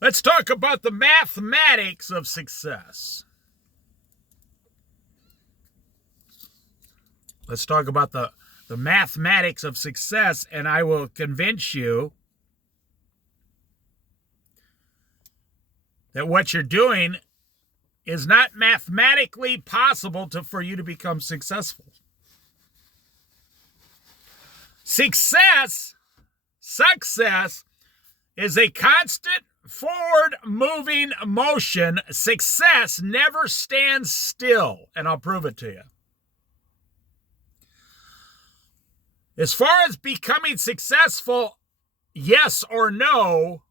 Let's talk about the mathematics of success. Let's talk about the mathematics of success, and I will convince you that what you're doing is not mathematically possible for you to become successful. Success is a constant forward-moving motion. Success never stands still, and I'll prove it to you. As far as becoming successful, yes or no,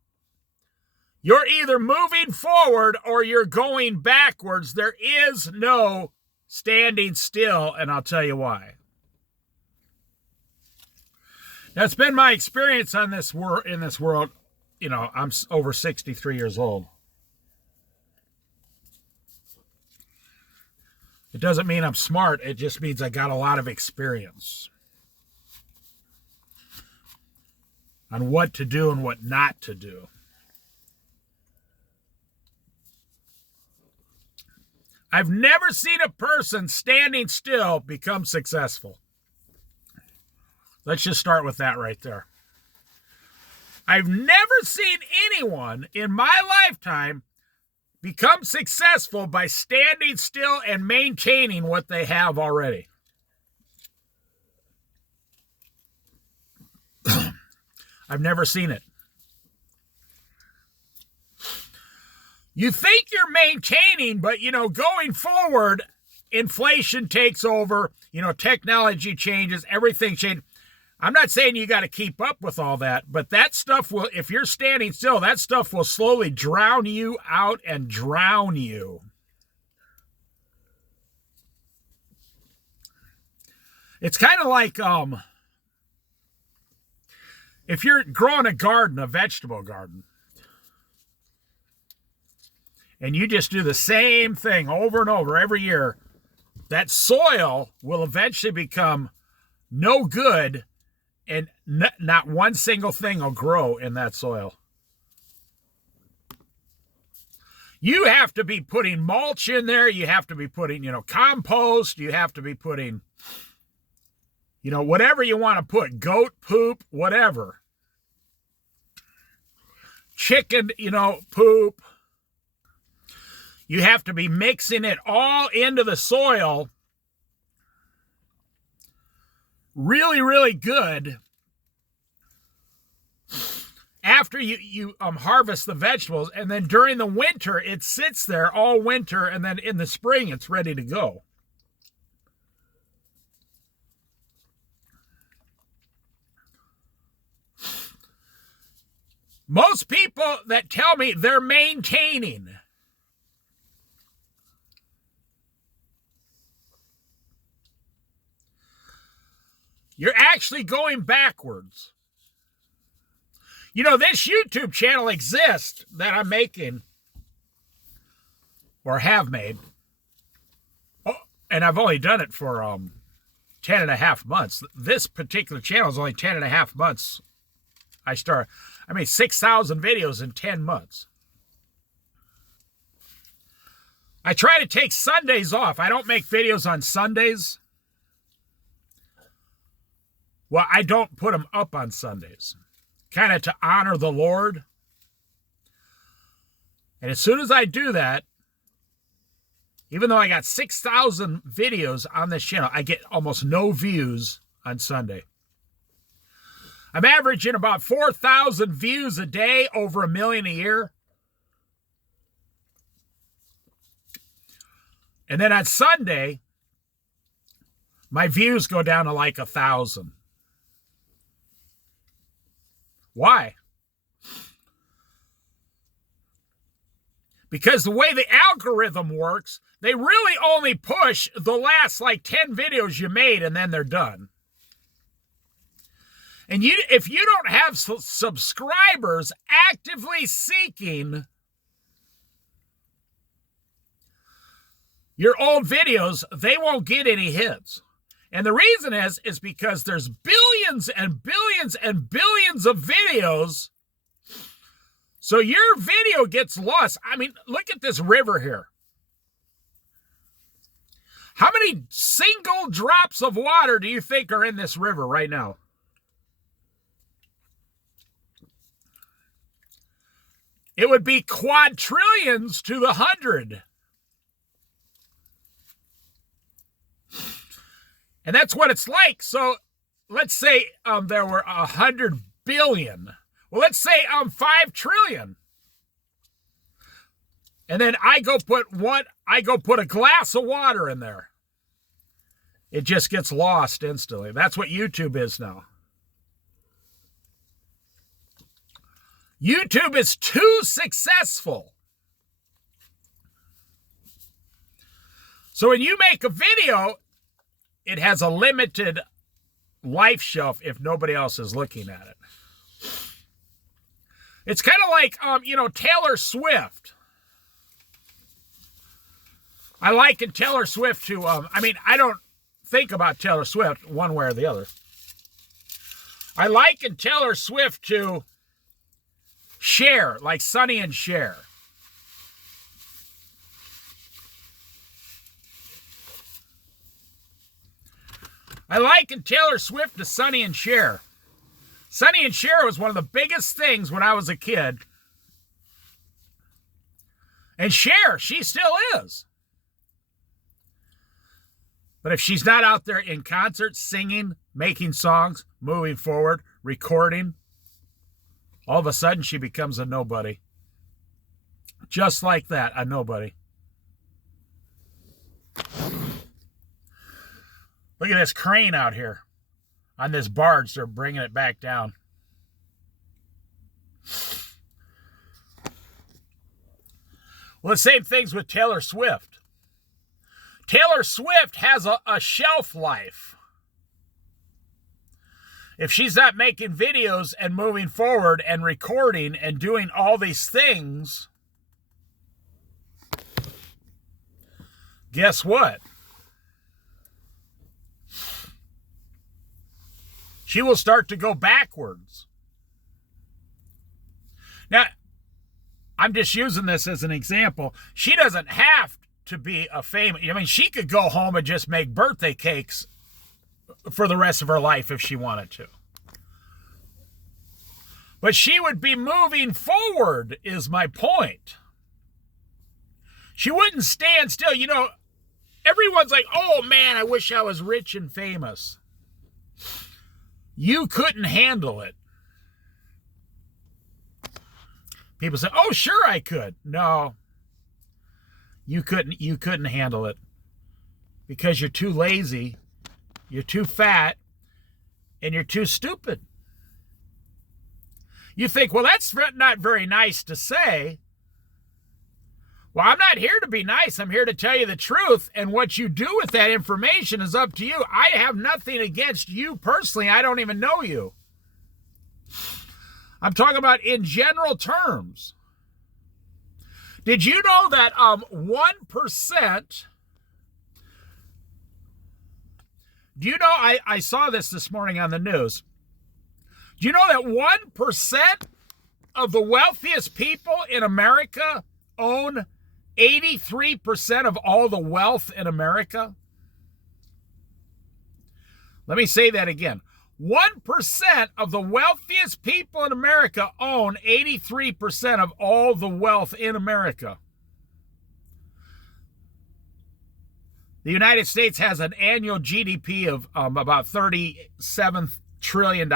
you're either moving forward or you're going backwards. There is no standing still, and I'll tell you why. That's been my experience in this world. You know, I'm over 63 years old. It doesn't mean I'm smart. It just means I got a lot of experience on what to do and what not to do. I've never seen a person standing still become successful. Let's just start with that right there. I've never seen anyone in my lifetime become successful by standing still and maintaining what they have already. I've never seen it. You think you're maintaining, but, going forward, inflation takes over, technology changes, everything changes. I'm not saying you got to keep up with all that, but that stuff will, if you're standing still, that stuff will slowly drown you out and drown you. It's kind of like if you're growing a garden, a vegetable garden, and you just do the same thing over and over every year, that soil will eventually become no good, and not one single thing will grow in that soil. You have to be putting mulch in there. You have to be putting, compost. You have to be putting, whatever you want to put, goat poop, whatever. Chicken, poop. You have to be mixing it all into the soil really, really good after you harvest the vegetables. And then during the winter, it sits there all winter. And then in the spring, it's ready to go. Most people that tell me they're maintaining, you're actually going backwards. This YouTube channel exists that I'm making or have made. Oh, and I've only done it for 10 and a half months. This particular channel is only 10 and a half months. I made 6,000 videos in 10 months. I try to take Sundays off. I don't make videos on Sundays. Well, I don't put them up on Sundays, kind of to honor the Lord. And as soon as I do that, even though I got 6,000 videos on this channel, I get almost no views on Sunday. I'm averaging about 4,000 views a day, over 1 million a year. And then on Sunday, my views go down to like 1,000. Why? Because the way the algorithm works, they really only push the last like 10 videos you made, and then they're done. And if you don't have subscribers actively seeking your old videos, they won't get any hits. And the reason is because there's billions and billions and billions of videos So your video gets lost. I mean, look at this river here. How many single drops of water do you think are in this river right now? It would be quadrillions to the 100. And that's what it's like. So let's say there were 100 billion. Well, let's say 5 trillion. And then I go put a glass of water in there. It just gets lost instantly. That's what YouTube is now. YouTube is too successful. So when you make a video, it has a limited life shelf if nobody else is looking at it. It's kind of like, Taylor Swift. I liken Taylor Swift to, I don't think about Taylor Swift one way or the other. I liken Taylor Swift to Cher, like Sonny and Cher. I liken Taylor Swift to Sonny and Cher. Sonny and Cher was one of the biggest things when I was a kid. And Cher, she still is. But if she's not out there in concert, singing, making songs, moving forward, recording, all of a sudden she becomes a nobody. Just like that, a nobody. Look at this crane out here on this barge. They're bringing it back down. Well, the same thing's with Taylor Swift. Taylor Swift has a shelf life. If she's not making videos and moving forward and recording and doing all these things, guess what? She will start to go backwards. Now, I'm just using this as an example. She doesn't have to be a famous. She could go home and just make birthday cakes for the rest of her life if she wanted to. But she would be moving forward, is my point. She wouldn't stand still. Everyone's like, oh man, I wish I was rich and famous. You couldn't handle it. People say, oh, sure I could. No, you couldn't handle it because you're too lazy, you're too fat, and you're too stupid. You think, well, that's not very nice to say. Well, I'm not here to be nice. I'm here to tell you the truth. And what you do with that information is up to you. I have nothing against you personally. I don't even know you. I'm talking about in general terms. Did you know that 1%... Do you know, I saw this morning on the news. Do you know that 1% of the wealthiest people in America own 83% of all the wealth in America? Let me say that again. 1% of the wealthiest people in America own 83% of all the wealth in America. The United States has an annual GDP of about $37 trillion.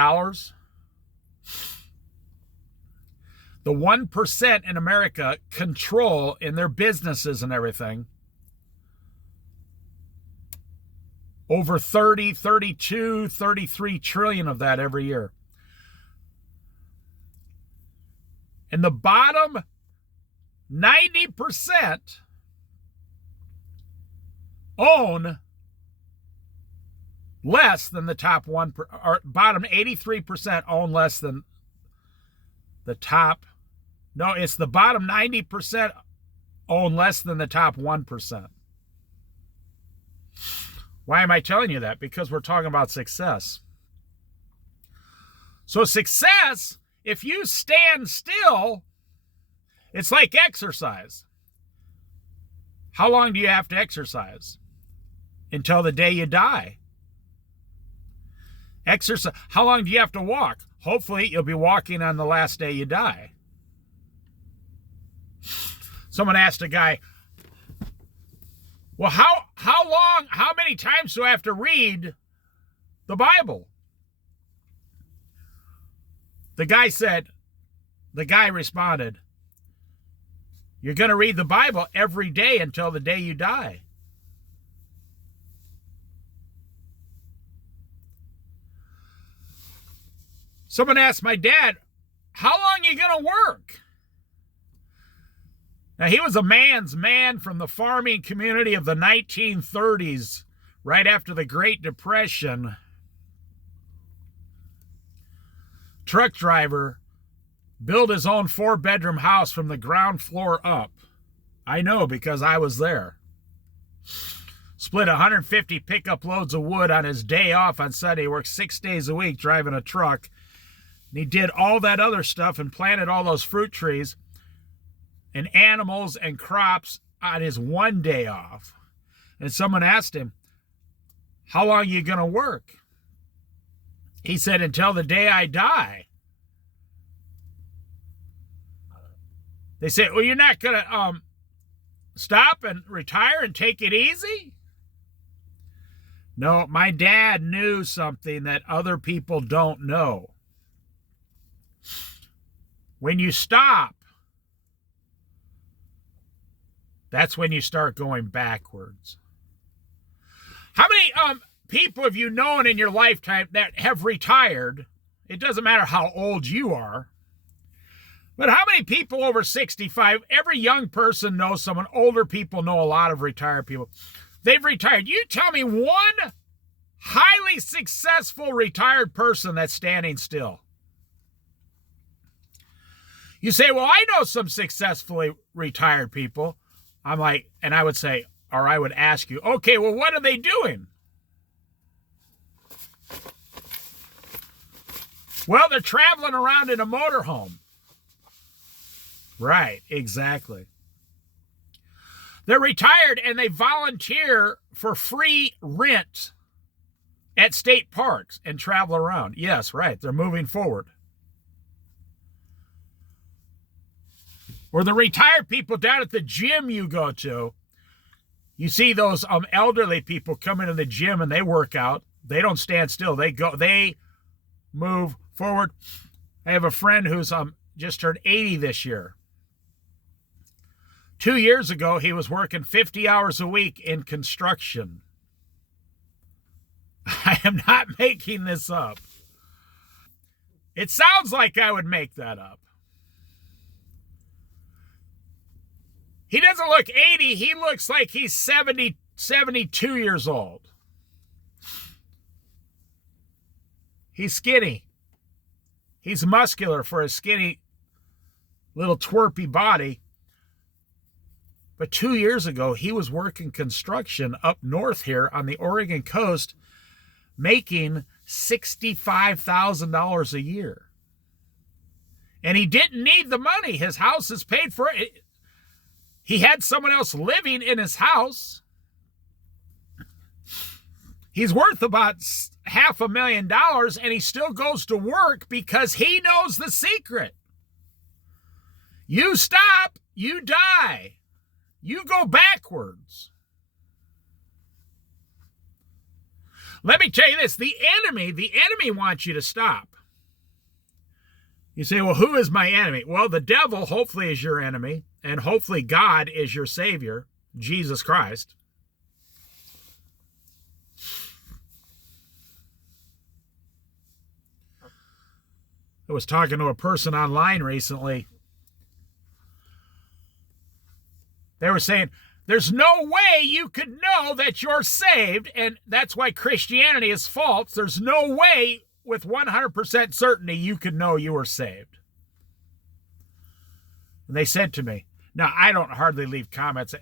The 1% in America control in their businesses and everything over 30, 32, 33 trillion of that every year. And the bottom 90% own less than the top 1%, or bottom 83% own less than the top. No, it's the bottom 90% own less than the top 1%. Why am I telling you that? Because we're talking about success. So success, if you stand still, It's like exercise. How long do you have to exercise? Until the day you die. Exercise. How long do you have to walk? Hopefully, you'll be walking on the last day you die. Someone asked a guy, well, how many times do I have to read the Bible? The guy responded, you're going to read the Bible every day until the day you die. Someone asked my dad, how long are you going to work? Now, he was a man's man from the farming community of the 1930s, right after the Great Depression. Truck driver, built his own 4-bedroom house from the ground floor up. I know because I was there. Split 150 pickup loads of wood on his day off on Sunday. He worked 6 days a week driving a truck. And he did all that other stuff and planted all those fruit trees and animals and crops on his one day off. And someone asked him, how long are you going to work? He said, until the day I die. They said, well, you're not going to stop and retire and take it easy? No, my dad knew something that other people don't know. When you stop, that's when you start going backwards. How many people have you known in your lifetime that have retired? It doesn't matter how old you are. But how many people over 65, every young person knows someone, older people know a lot of retired people. They've retired. You tell me one highly successful retired person that's standing still. You say, well, I know some successfully retired people. I'm like, and I would say, or I would ask you, okay, well, what are they doing? Well, they're traveling around in a motorhome. Right, exactly. They're retired and they volunteer for free rent at state parks and travel around. Yes, right, they're moving forward. Or the retired people down at the gym you go to, you see those elderly people come into the gym and they work out. They don't stand still. They move forward. I have a friend who's just turned 80 this year. 2 years ago, he was working 50 hours a week in construction. I am not making this up. It sounds like I would make that up. He doesn't look 80. He looks like he's 70, 72 years old. He's skinny. He's muscular for a skinny, little twerpy body. But 2 years ago, he was working construction up north here on the Oregon coast, making $65,000 a year. And he didn't need the money. His house is paid for it. He had someone else living in his house. He's worth about $500,000, and he still goes to work because he knows the secret. You stop, you die. You go backwards. Let me tell you this, the enemy wants you to stop. You say, well, who is my enemy? Well, the devil hopefully is your enemy, and hopefully God is your Savior, Jesus Christ. I was talking to a person online recently. They were saying, there's no way you could know that you're saved, and that's why Christianity is false. There's no way with 100% certainty you could know you were saved. And they said to me, now I don't hardly leave comments.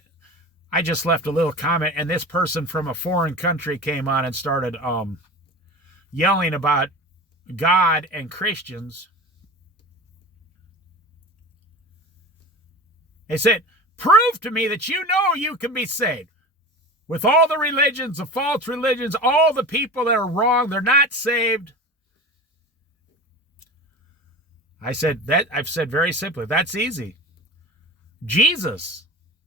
I just left a little comment, and this person from a foreign country came on and started yelling about God and Christians. They said, prove to me that you know you can be saved. With all the religions, the false religions, all the people that are wrong, they're not saved. I've said very simply, that's easy. Jesus,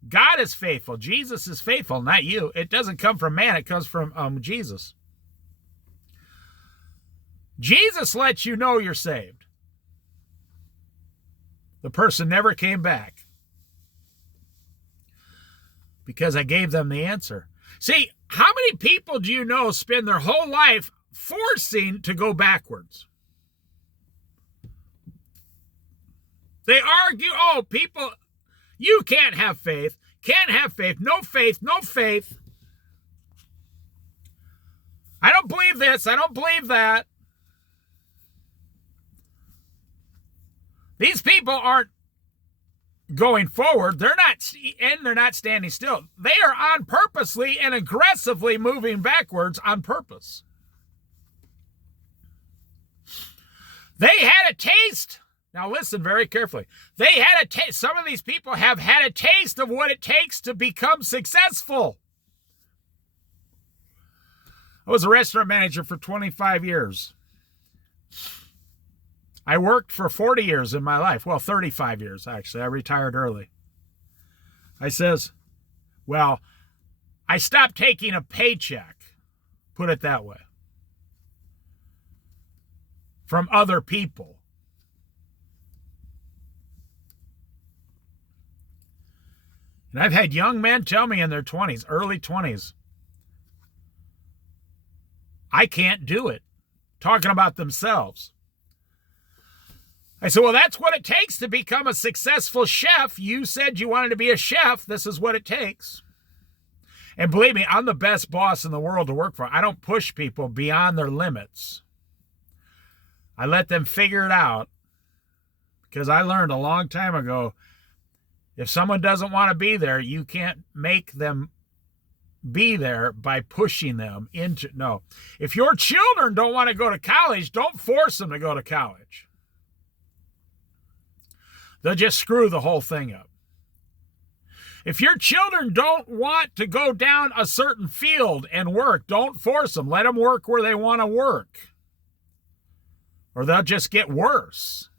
God is faithful. Jesus is faithful, not you. It doesn't come from man. It comes from Jesus. Jesus lets you know you're saved. The person never came back because I gave them the answer. See, how many people do you know spend their whole life forcing to go backwards? They argue, oh, people, you can't have faith, no faith, no faith. I don't believe this, I don't believe that. These people aren't going forward. They're not standing still. They are on purposely and aggressively moving backwards on purpose. They had a taste. Now listen very carefully. They had a taste. Some of these people have had a taste of what it takes to become successful. I was a restaurant manager for 25 years. I worked for 40 years in my life. Well, 35 years, actually. I retired early. I says, well, I stopped taking a paycheck, put it that way, from other people. And I've had young men tell me in their 20s, early 20s, I can't do it, talking about themselves. I said, well, that's what it takes to become a successful chef. You said you wanted to be a chef. This is what it takes. And believe me, I'm the best boss in the world to work for. I don't push people beyond their limits. I let them figure it out because I learned a long time ago, if someone doesn't want to be there, you can't make them be there by pushing them into, no. If your children don't want to go to college, don't force them to go to college. They'll just screw the whole thing up. If your children don't want to go down a certain field and work, don't force them. Let them work where they want to work, or they'll just get worse.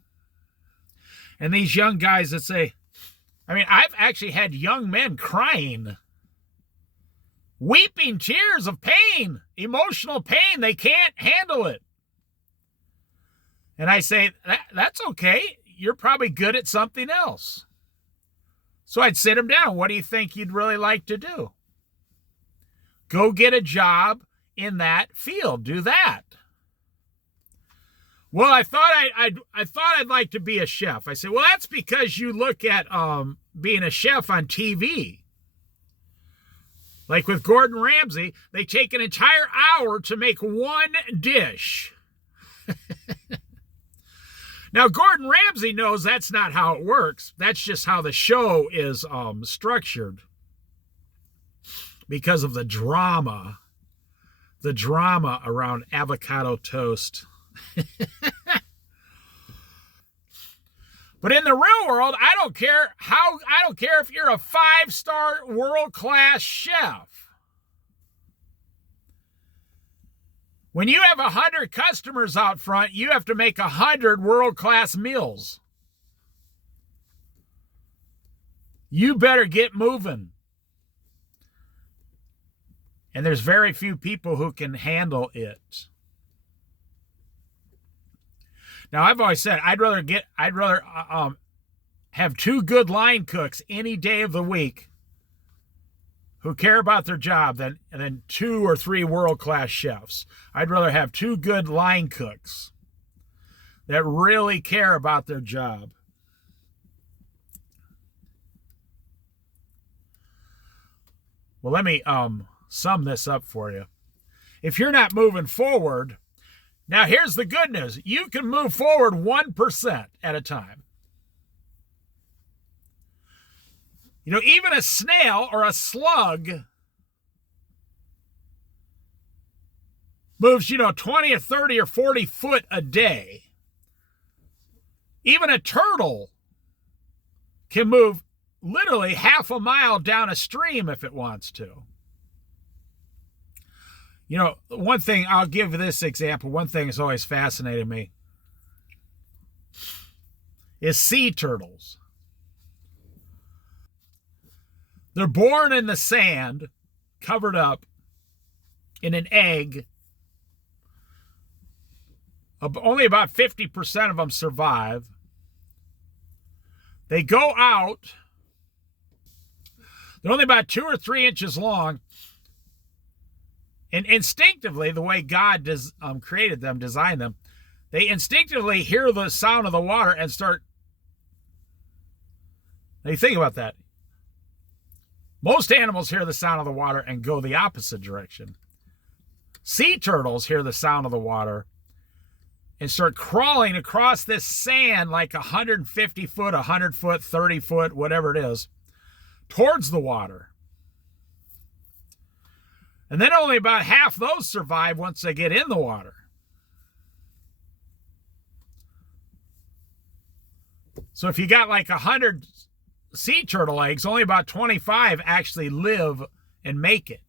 And these young guys that say, I mean, I've actually had young men crying, weeping tears of pain, emotional pain. They can't handle it. And I say, that's okay. You're probably good at something else. So I'd sit them down. What do you think you'd really like to do? Go get a job in that field. Do that. Well, I thought I'd like to be a chef. I said, well, that's because you look at being a chef on TV. Like with Gordon Ramsay, they take an entire hour to make one dish. Now, Gordon Ramsay knows that's not how it works. That's just how the show is structured because of the drama around avocado toast. But in the real world, I don't care if you're a 5-star world-class chef. When you have 100 customers out front, you have to make 100 world-class meals. You better get moving. And there's very few people who can handle it. Now, I've always said I'd rather have 2 good line cooks any day of the week who care about their job than 2 or 3 world-class chefs. I'd rather have 2 good line cooks that really care about their job. Well, let me sum this up for you. If you're not moving forward, now here's the good news. You can move forward 1% at a time. You know, even a snail or a slug moves, 20 or 30 or 40 foot a day. Even a turtle can move literally half a mile down a stream if it wants to. You know, one thing, I'll give this example. One thing that's always fascinated me is sea turtles. They're born in the sand, covered up in an egg. Only about 50% of them survive. They go out. They're only about 2 or 3 inches long. And instinctively, the way God created them, designed them, they instinctively hear the sound of the water and start. Now you think about that. Most animals hear the sound of the water and go the opposite direction. Sea turtles hear the sound of the water and start crawling across this sand like 150 foot, 100 foot, 30 foot, whatever it is, towards the water. And then only about half those survive once they get in the water. So if you got like 100 sea turtle eggs, only about 25 actually live and make it.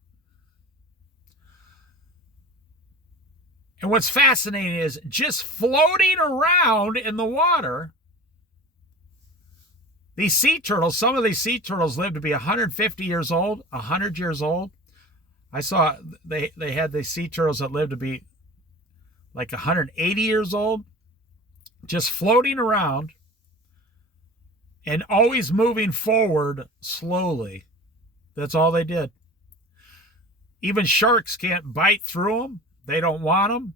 And what's fascinating is just floating around in the water, these sea turtles, some of these sea turtles live to be 150 years old, 100 years old. I saw they had the sea turtles that lived to be like 180 years old, just floating around and always moving forward slowly. That's all they did. Even sharks can't bite through them. They don't want them.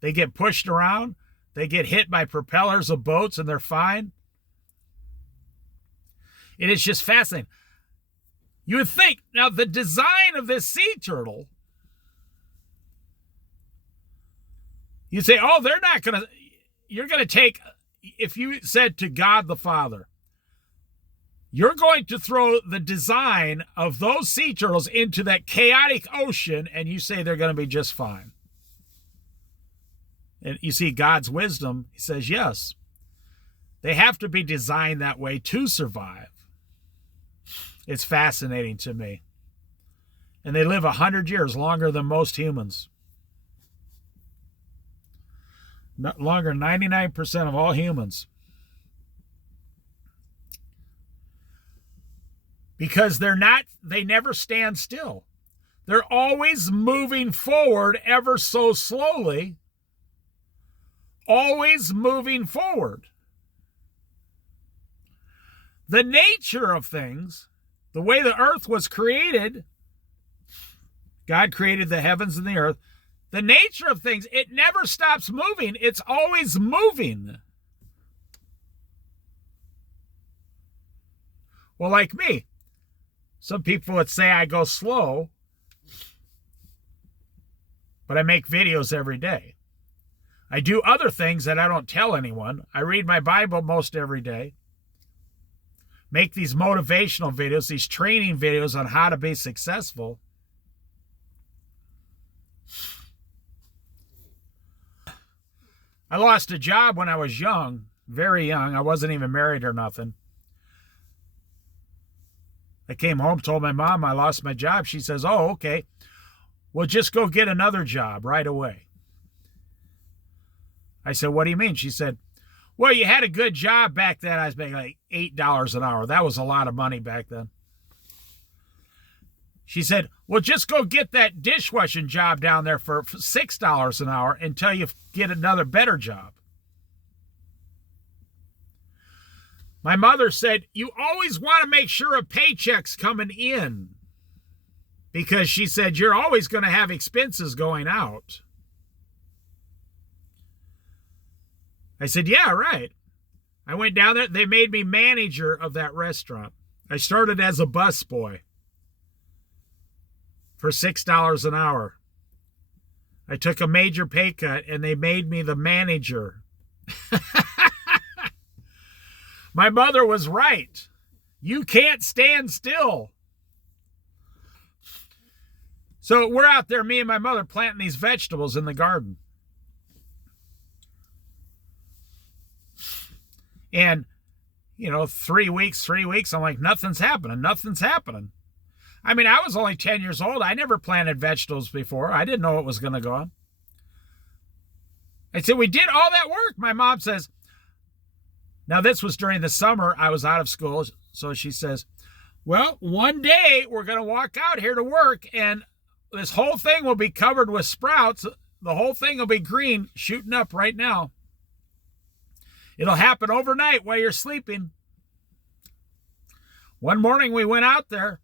They get pushed around. They get hit by propellers of boats and they're fine. It is just fascinating. You would think, now the design of this sea turtle, you say, oh, they're not going to, you're going to take, if you said to God the Father, you're going to throw the design of those sea turtles into that chaotic ocean, and you say they're going to be just fine. And you see God's wisdom, he says, yes, they have to be designed that way to survive. It's fascinating to me. And they live 100 years, longer than most humans. Not longer, 99% of all humans. Because they never stand still. They're always moving forward ever so slowly. Always moving forward. The nature of things, the way the earth was created, God created the heavens and the earth. The nature of things, it never stops moving. It's always moving. Well, like me, some people would say I go slow, but I make videos every day. I do other things that I don't tell anyone. I read my Bible most every day. Make these motivational videos, these training videos on how to be successful. I lost a job when I was young, very young. I wasn't even married or nothing. I came home, told my mom I lost my job. She says, oh, okay. Well, just go get another job right away. I said, what do you mean? She said, well, you had a good job back then. I was making like $8 an hour. That was a lot of money back then. She said, well, just go get that dishwashing job down there for $6 an hour until you get another better job. My mother said, you always want to make sure a paycheck's coming in, because she said, you're always going to have expenses going out. I said, yeah, right. I went down there. They made me manager of that restaurant. I started as a busboy for $6 an hour. I took a major pay cut and they made me the manager. My mother was right. You can't stand still. So we're out there, me and my mother, planting these vegetables in the garden. And 3 weeks. I'm like, nothing's happening. I mean, I was only 10 years old. I never planted vegetables before. I didn't know it was going to go on. I said, we did all that work. My mom says, now this was during the summer. I was out of school. So she says, well, one day we're going to walk out here to work and this whole thing will be covered with sprouts. The whole thing will be green, shooting up right now. It'll happen overnight while you're sleeping. One morning we went out there.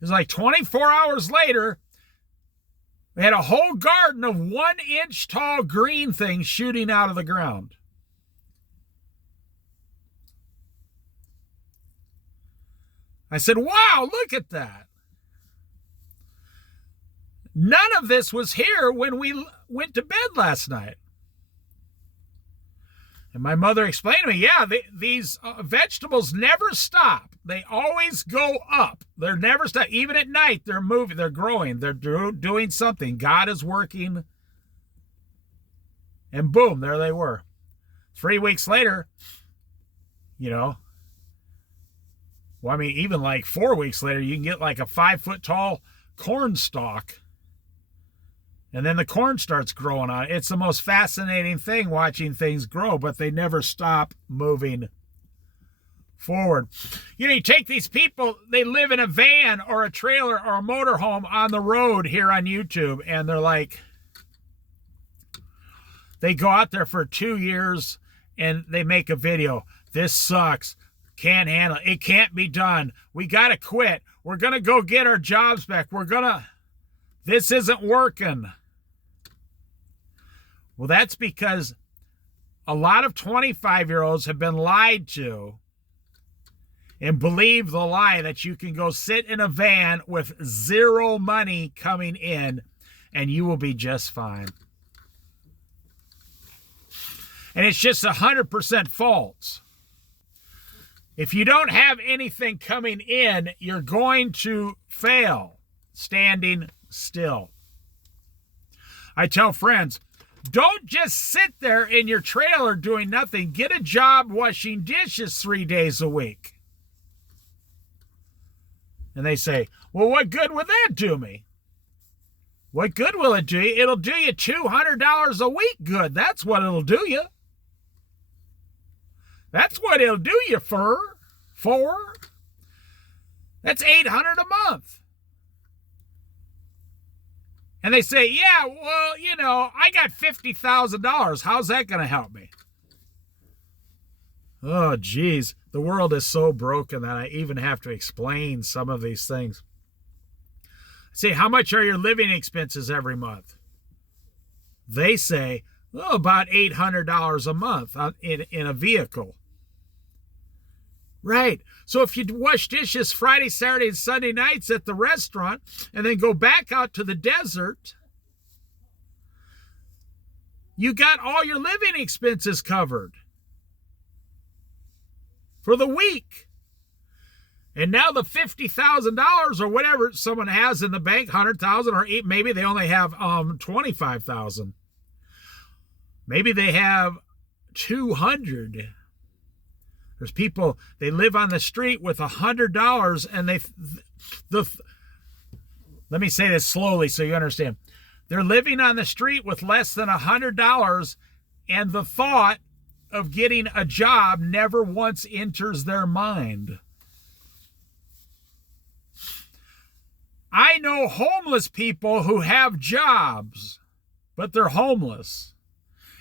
It was like 24 hours later. We had a whole garden of 1-inch tall green things shooting out of the ground. I said, wow, look at that. None of this was here when we went to bed last night. And my mother explained to me, yeah, these vegetables never stop. They always go up. They're never stop. Even at night, they're moving, they're growing, they're doing something. God is working. And boom, there they were. 3 weeks later, well, I mean, even like 4 weeks later, you can get like a 5-foot tall corn stalk. And then the corn starts growing on it. It's the most fascinating thing watching things grow, but they never stop moving forward. You take these people, they live in a van or a trailer or a motorhome on the road here on YouTube, and they're like, they go out there for 2 years and they make a video. This sucks. Can't handle it. It can't be done. We got to quit. We're going to go get our jobs back. This isn't working. Well, that's because a lot of 25-year-olds have been lied to and believe the lie that you can go sit in a van with zero money coming in and you will be just fine. And it's just 100% false. If you don't have anything coming in, you're going to fail standing still. I tell friends, don't just sit there in your trailer doing nothing. Get a job washing dishes 3 days a week. And they say, well, what good would that do me? What good will it do you? It'll do you $200 a week good. That's what it'll do you. That's what it'll do you for. That's $800 a month. And they say, yeah, well, I got $50,000. How's that going to help me? Oh, geez. The world is so broken that I even have to explain some of these things. Say, how much are your living expenses every month? They say, about $800 a month in a vehicle. Right. So if you wash dishes Friday, Saturday, and Sunday nights at the restaurant and then go back out to the desert, you got all your living expenses covered for the week. And now the $50,000 or whatever someone has in the bank, $100,000, or maybe they only have $25,000. Maybe they have $200,000. There's people, they live on the street with $100 and let me say this slowly so you understand. They're living on the street with less than $100 and the thought of getting a job never once enters their mind. I know homeless people who have jobs, but they're homeless.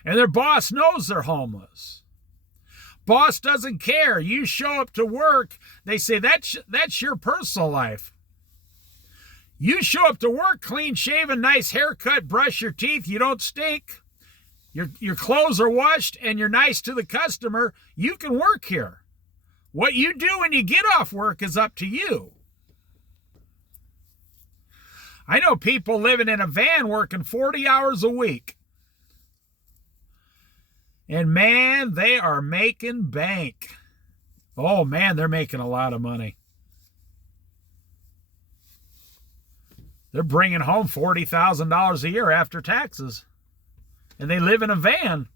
And their boss knows they're homeless. Boss doesn't care. You show up to work, they say, that's your personal life. You show up to work, clean shaven, nice haircut, brush your teeth, you don't stink. Your clothes are washed, and you're nice to the customer. You can work here. What you do when you get off work is up to you. I know people living in a van working 40 hours a week. And man, they are making bank. Oh man, they're making a lot of money. They're bringing home $40,000 a year after taxes. And they live in a van.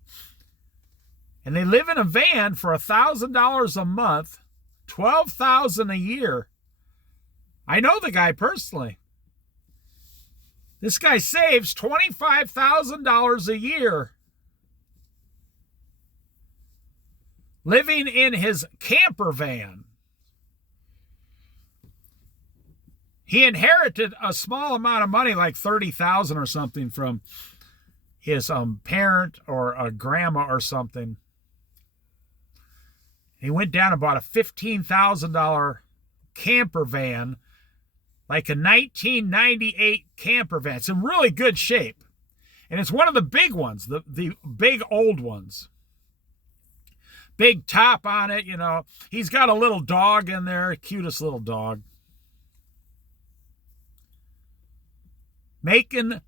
And they live in a van for $1,000 a month, $12,000 a year. I know the guy personally. This guy saves $25,000 a year living in his camper van. He inherited a small amount of money, like $30,000 or something, from his parent or a grandma or something. He went down and bought a $15,000 camper van, like a 1998 camper van. It's in really good shape. And it's one of the big ones, the big old ones. Big top on it, you know. He's got a little dog in there, cutest little dog. Making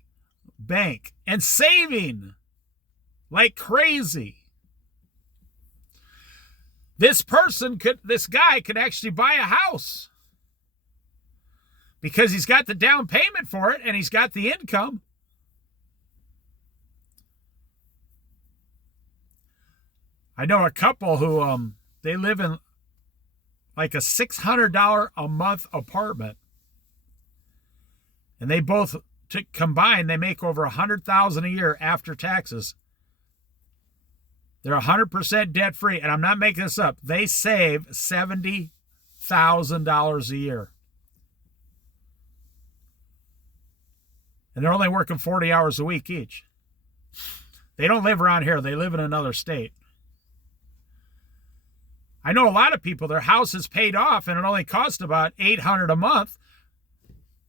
bank and saving like crazy. This guy could actually buy a house because he's got the down payment for it and he's got the income. I know a couple who they live in like a $600 a month apartment, and they both combined they make over $100,000 a year after taxes. They're 100% debt free, and I'm not making this up. They save $70,000 a year. And they're only working 40 hours a week each. They don't live around here. They live in another state. I know a lot of people, their house is paid off, and it only costs about $800 a month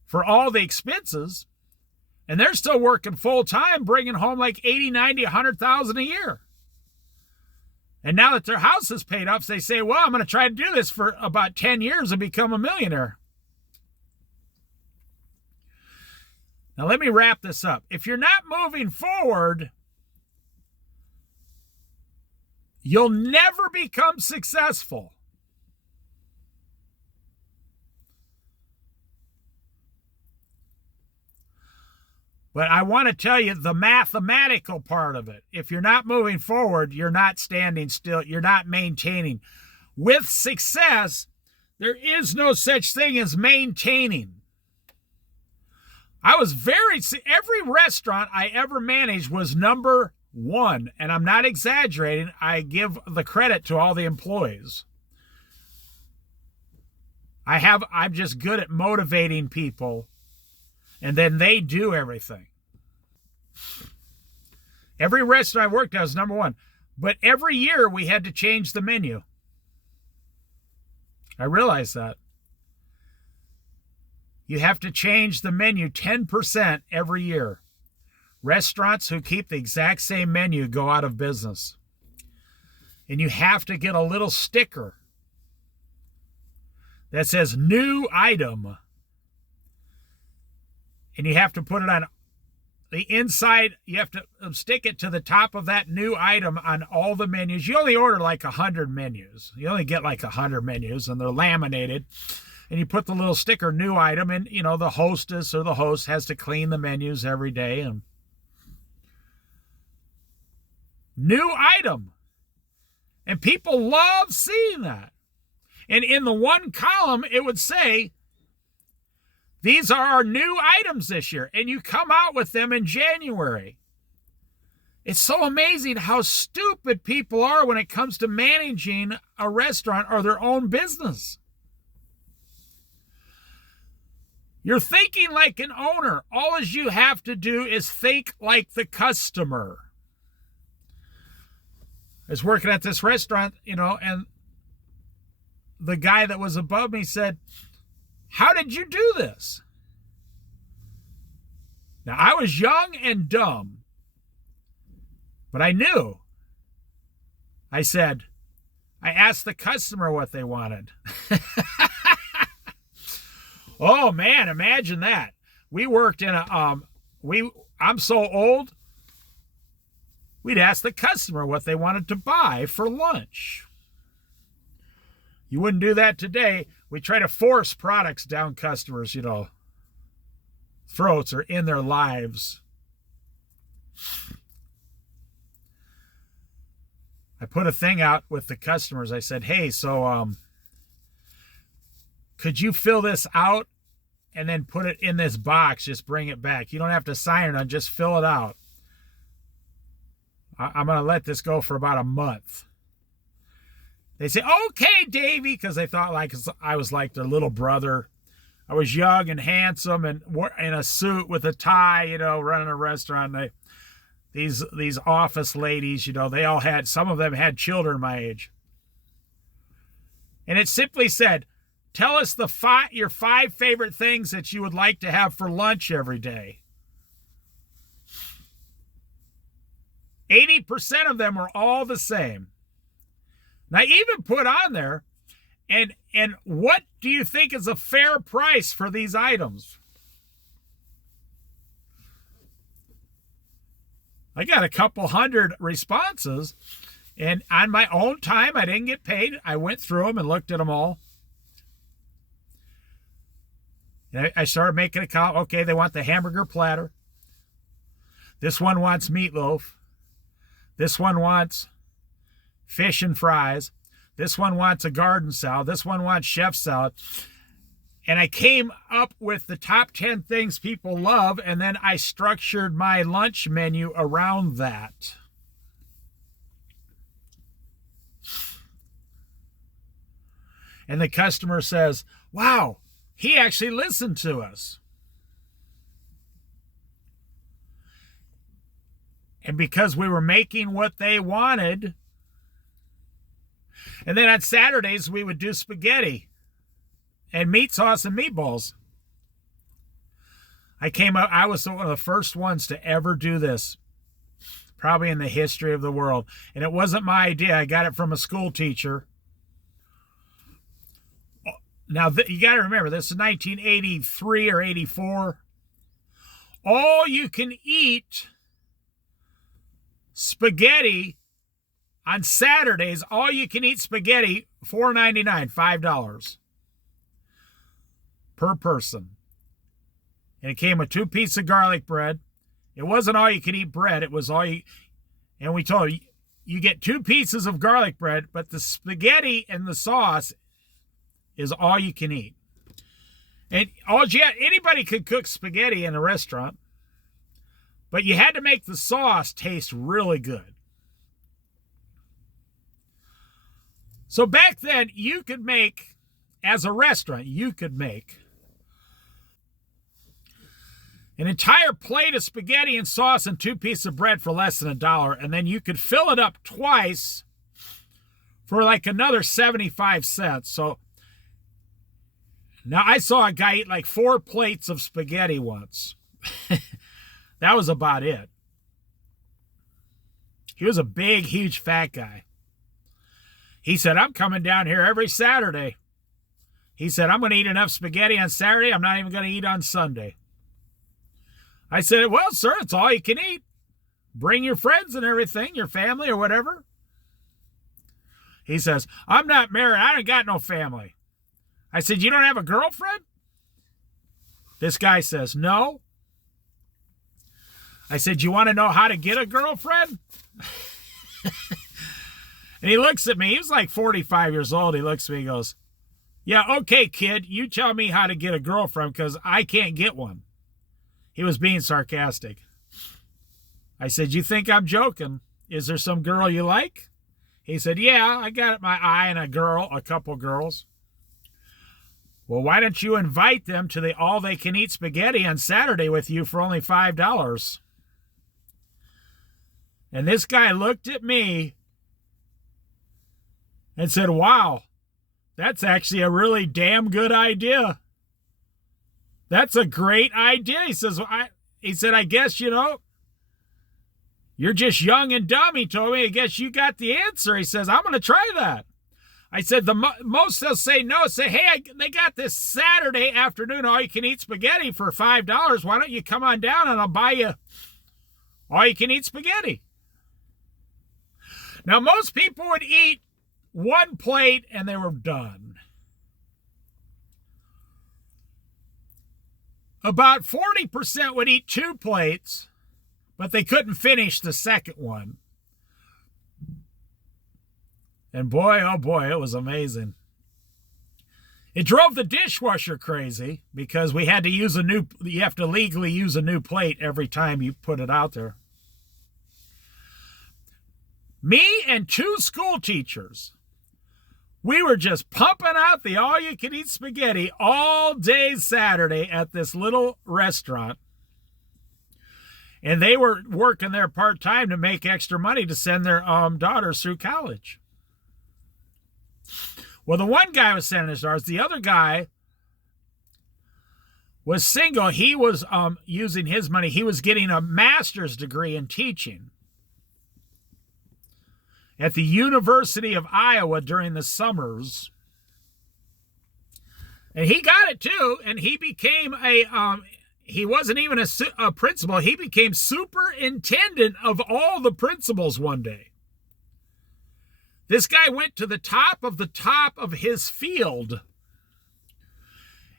for all the expenses, and they're still working full-time, bringing home like $80,000, $90,000, $100,000 a year. And now that their house is paid off, they say, well, I'm going to try to do this for about 10 years and become a millionaire. Now, let me wrap this up. If you're not moving forward, you'll never become successful. But I want to tell you the mathematical part of it. If you're not moving forward, you're not standing still. You're not maintaining. With success, there is no such thing as maintaining. Every restaurant I ever managed was number one. And I'm not exaggerating. I give the credit to all the employees. I'm just good at motivating people. And then they do everything. Every restaurant I worked at was number one. But every year we had to change the menu. I realized that. You have to change the menu 10% every year. Restaurants who keep the exact same menu go out of business. And you have to get a little sticker that says new item. And you have to put it on the inside. You have to stick it to the top of that new item on all the menus. You only order like 100 menus. You only get like 100 menus, and they're laminated. And you put the little sticker, new item, and, you know, the hostess or the host has to clean the menus every day. And new item. And people love seeing that. And in the one column, it would say, these are our new items this year, and you come out with them in January. It's so amazing how stupid people are when it comes to managing a restaurant or their own business. You're thinking like an owner. All you have to do is think like the customer. I was working at this restaurant, you know, and the guy that was above me said, how did you do this? Now, I was young and dumb, but I knew. I said, I asked the customer what they wanted. Oh, man, imagine that. We worked in I'm so old, we'd ask the customer what they wanted to buy for lunch. You wouldn't do that today. We try to force products down customers, you know, throats or in their lives. I put a thing out with the customers. I said, hey, so could you fill this out and then put it in this box? Just bring it back. You don't have to sign it on, just fill it out. I'm going to let this go for about a month. They say, okay, Davey, because they thought like I was like their little brother. I was young and handsome and in a suit with a tie, you know, running a restaurant. These office ladies, you know, they all had, some of them had children my age. And it simply said, tell us your 5 favorite things that you would like to have for lunch every day. 80% of them were all the same. And I even put on there, and what do you think is a fair price for these items? I got a couple hundred responses, and on my own time, I didn't get paid. I went through them and looked at them all. And I started making a call. Okay, they want the hamburger platter. This one wants meatloaf. This one wants fish and fries. This one wants a garden salad. This one wants chef salad. And I came up with the top 10 things people love, and then I structured my lunch menu around that. And the customer says, wow, he actually listened to us. And because we were making what they wanted, and then on Saturdays we would do spaghetti and meat sauce and meatballs. I was one of the first ones to ever do this, probably in the history of the world. And it wasn't my idea. I got it from a school teacher. Now, you got to remember, this is 1983 or 84. All you can eat spaghetti on Saturdays, all you can eat spaghetti, $4.99, $5 per person. And it came with 2 pieces of garlic bread. It wasn't all you could eat bread. It was all you, and we told you get 2 pieces of garlic bread, but the spaghetti and the sauce is all you can eat. And anybody could cook spaghetti in a restaurant, but you had to make the sauce taste really good. So back then, you could make, as a restaurant, you could make an entire plate of spaghetti and sauce and 2 pieces of bread for less than $1, and then you could fill it up twice for like another 75 cents. So now I saw a guy eat like 4 plates of spaghetti once. That was about it. He was a big, huge, fat guy. He said, I'm coming down here every Saturday. He said, I'm going to eat enough spaghetti on Saturday. I'm not even going to eat on Sunday. I said, well, sir, it's all you can eat. Bring your friends and everything, your family or whatever. He says, I'm not married. I ain't got no family. I said, you don't have a girlfriend? This guy says, no. I said, you want to know how to get a girlfriend? And he looks at me. He was like 45 years old. He looks at me and goes, yeah, okay, kid, you tell me how to get a girlfriend because I can't get one. He was being sarcastic. I said, you think I'm joking? Is there some girl you like? He said, yeah, I got my eye on a couple girls. Well, why don't you invite them to the all-they-can-eat spaghetti on Saturday with you for only $5? And this guy looked at me and said, wow, that's actually a really damn good idea. That's a great idea. He says, I guess, you're just young and dumb. He told me, I guess you got the answer. He says, I'm going to try that. I said, the most they'll say no. Say, hey, they got this Saturday afternoon all-you-can-eat spaghetti for $5. Why don't you come on down and I'll buy you all-you-can-eat spaghetti. Now, most people would eat 1 plate and they were done. About 40% would eat 2 plates, but they couldn't finish the second one. And boy, oh boy, it was amazing. It drove the dishwasher crazy because we had to use you have to legally use a new plate every time you put it out there. Me and 2 school teachers, we were just pumping out the all-you-can-eat spaghetti all day Saturday at this little restaurant. And they were working there part-time to make extra money to send their daughters through college. Well, the one guy was sending his daughters. The other guy was single. He was using his money. He was getting a master's degree in teaching at the University of Iowa during the summers. And he got it too, and he became he wasn't even a principal. He became superintendent of all the principals one day. This guy went to the top of his field.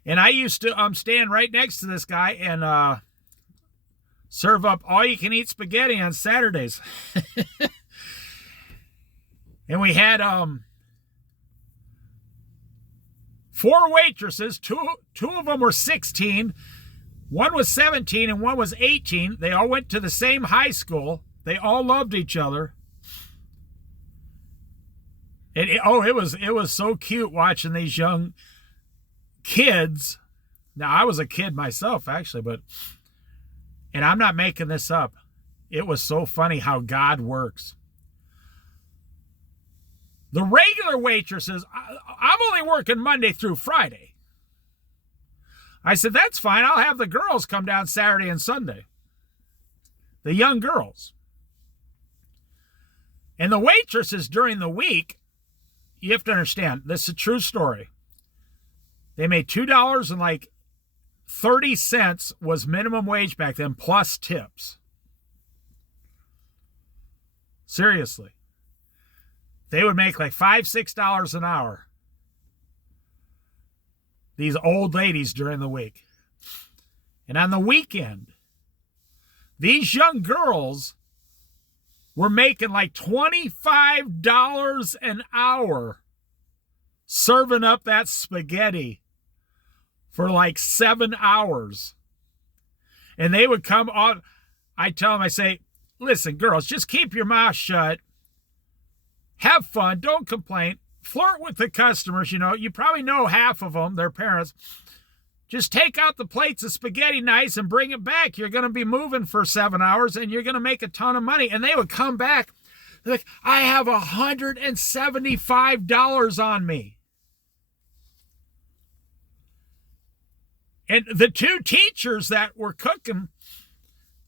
And I used to stand right next to this guy and serve up all-you-can-eat spaghetti on Saturdays. And we had 4 waitresses. Two of them were 16. One was 17 and one was 18. They all went to the same high school. They all loved each other. And it was so cute watching these young kids. Now, I was a kid myself, actually, and I'm not making this up. It was so funny how God works. The regular waitresses, I'm only working Monday through Friday. I said, that's fine. I'll have the girls come down Saturday and Sunday. The young girls. And the waitresses during the week, you have to understand, this is a true story. They made $2.30 was minimum wage back then, plus tips. Seriously. They would make like $5, $6 an hour. These old ladies during the week. And on the weekend, these young girls were making like $25 an hour serving up that spaghetti for like 7 hours. And they would come on. I tell them, I say, listen, girls, just keep your mouth shut. Have fun. Don't complain. Flirt with the customers. You probably know half of them, their parents. Just take out the plates of spaghetti nice and bring it back. You're going to be moving for 7 hours and you're going to make a ton of money. And they would come back. They're like, I have $175 on me. And the 2 teachers that were cooking,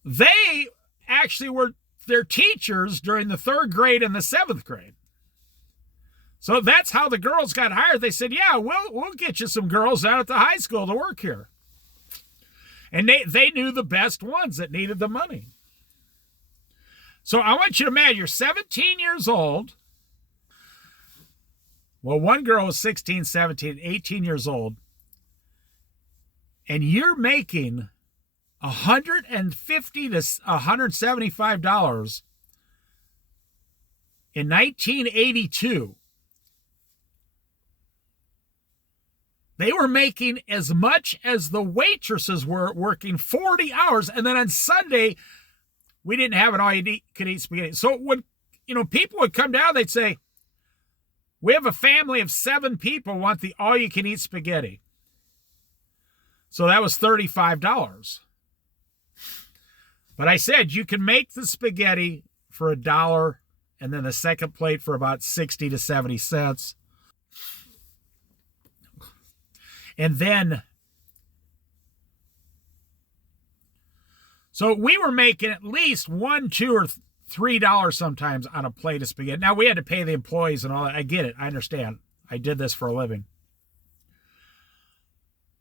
they actually were their teachers during the 3rd grade and the 7th grade. So that's how the girls got hired. They said, yeah, we'll get you some girls out at the high school to work here. And they knew the best ones that needed the money. So I want you to imagine, you're 17 years old. Well, one girl was 16, 17, 18 years old. And you're making $150 to $175 in 1982. They were making as much as the waitresses were, working 40 hours. And then on Sunday, we didn't have an all-you-can-eat spaghetti. So when people would come down, they'd say, we have a family of 7 people want the all-you-can-eat spaghetti. So that was $35. But I said, you can make the spaghetti for $1 and then the second plate for about 60 to 70 cents. And then, so we were making at least $1, $2, or $3 sometimes on a plate of spaghetti. Now, we had to pay the employees and all that. I get it. I understand. I did this for a living.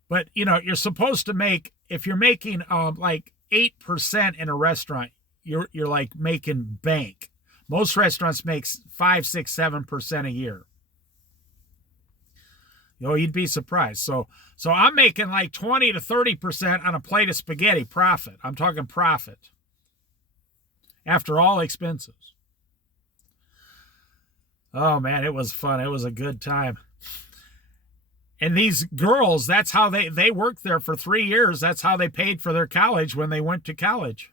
But, you're supposed to make, if you're making like 8% in a restaurant, you're like making bank. Most restaurants make 5, 6, 7% a year. You'd be surprised. So I'm making like 20 to 30% on a plate of spaghetti profit. I'm talking profit after all expenses. Oh man, it was fun. It was a good time. And these girls, that's how they worked there for 3 years. That's how they paid for their college when they went to college.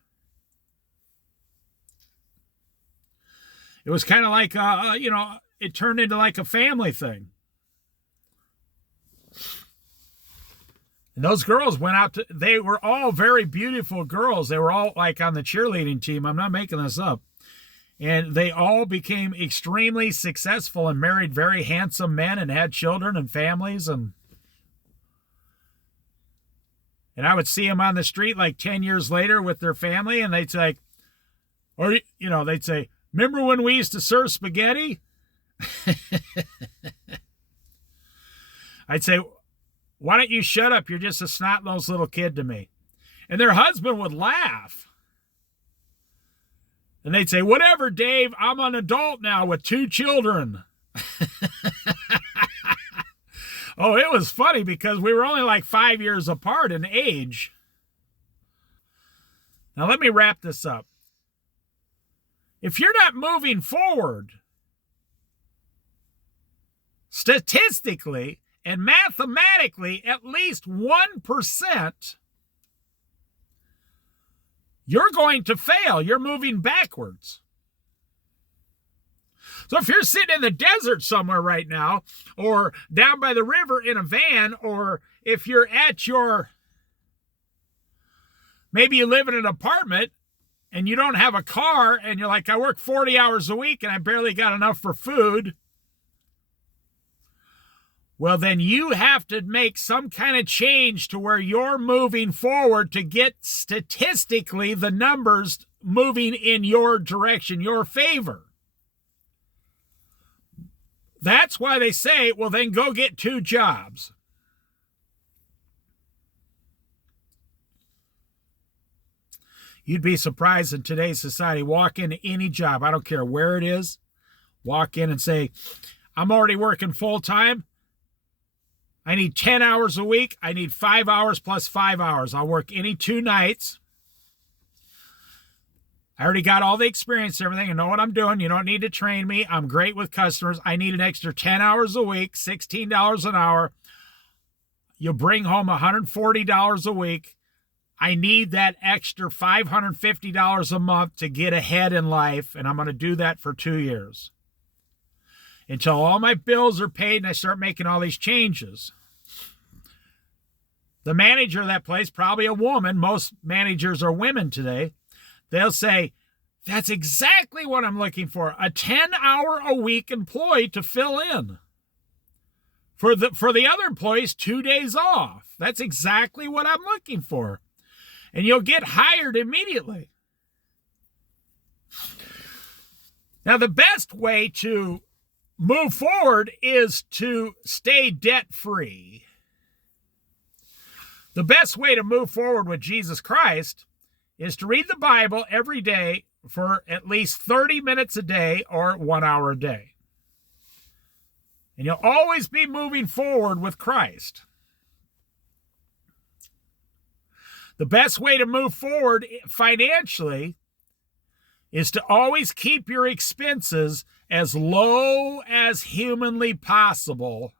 It was kind of like, it turned into like a family thing. And those girls went out they were all very beautiful girls. They were all like on the cheerleading team. I'm not making this up. And they all became extremely successful and married very handsome men and had children and families. And I would see them on the street like 10 years later with their family, and they'd say, they'd say, remember when we used to serve spaghetti? I'd say, why don't you shut up? You're just a snot-nosed little kid to me. And their husband would laugh. And they'd say, whatever, Dave, I'm an adult now with 2 children. Oh, it was funny because we were only like 5 years apart in age. Now, let me wrap this up. If you're not moving forward, statistically and mathematically, at least 1%, you're going to fail. You're moving backwards. So if you're sitting in the desert somewhere right now, or down by the river in a van, or if you're at maybe you live in an apartment and you don't have a car and you're like, I work 40 hours a week and I barely got enough for food. Well, then you have to make some kind of change to where you're moving forward to get statistically the numbers moving in your direction, your favor. That's why they say, well, then go get 2 jobs. You'd be surprised in today's society. Walk into any job, I don't care where it is, walk in and say, I'm already working full time. I need 10 hours a week. I need 5 hours plus 5 hours. I'll work any 2 nights. I already got all the experience, everything. I know what I'm doing. You don't need to train me. I'm great with customers. I need an extra 10 hours a week, $16 an hour. You'll bring home $140 a week. I need that extra $550 a month to get ahead in life, and I'm going to do that for 2 years. Until all my bills are paid and I start making all these changes. The manager of that place, probably a woman, most managers are women today, they'll say, that's exactly what I'm looking for, a 10-hour-a-week employee to fill in. For the other employees, 2 days off. That's exactly what I'm looking for. And you'll get hired immediately. Now, the best way to move forward is to stay debt-free. The best way to move forward with Jesus Christ is to read the Bible every day for at least 30 minutes a day or 1 hour a day. And you'll always be moving forward with Christ. The best way to move forward financially is to always keep your expenses as low as humanly possible.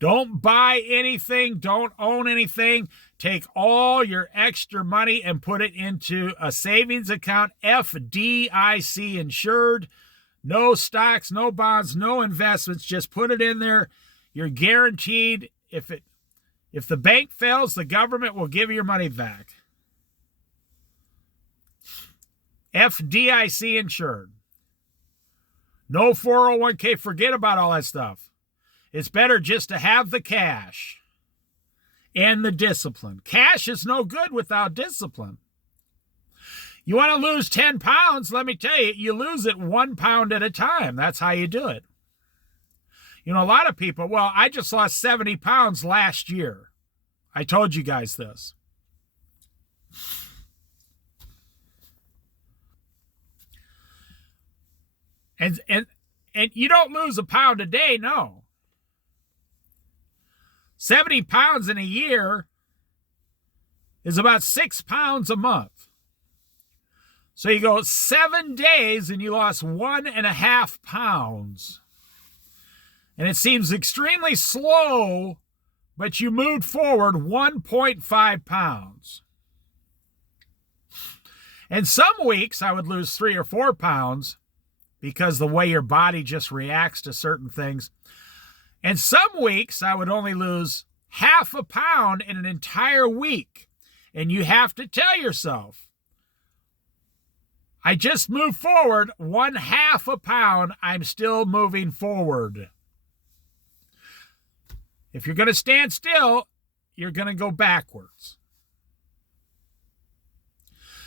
Don't buy anything. Don't own anything. Take all your extra money and put it into a savings account, FDIC insured. No stocks, no bonds, no investments. Just put it in there. You're guaranteed. If the bank fails, the government will give you your money back. FDIC insured. No 401k. Forget about all that stuff. It's better just to have the cash and the discipline. Cash is no good without discipline. You want to lose 10 pounds? Let me tell you, you lose it 1 pound at a time. That's how you do it. You know, a lot of people, well, I just lost 70 pounds last year. I told you guys this. And you don't lose a pound a day, no. 70 pounds in a year is about 6 pounds a month. So you go 7 days and you lost 1.5 pounds. And it seems extremely slow, but you moved forward 1.5 pounds. And some weeks I would lose 3 or 4 pounds because the way your body just reacts to certain things. And some weeks I would only lose 0.5 pound in an entire week. And you have to tell yourself, I just moved forward 1/2 pound. I'm still moving forward. If you're going to stand still, you're going to go backwards.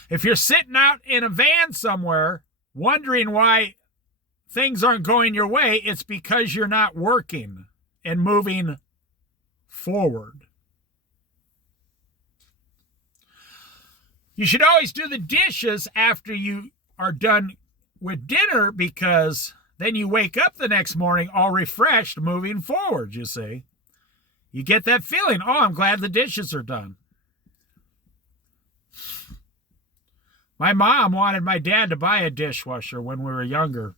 If you're sitting out in a van somewhere wondering why things aren't going your way, it's because you're not working and moving forward. You should always do the dishes after you are done with dinner, because then you wake up the next morning all refreshed, moving forward, you see. You get that feeling, oh, I'm glad the dishes are done. My mom wanted my dad to buy a dishwasher when we were younger.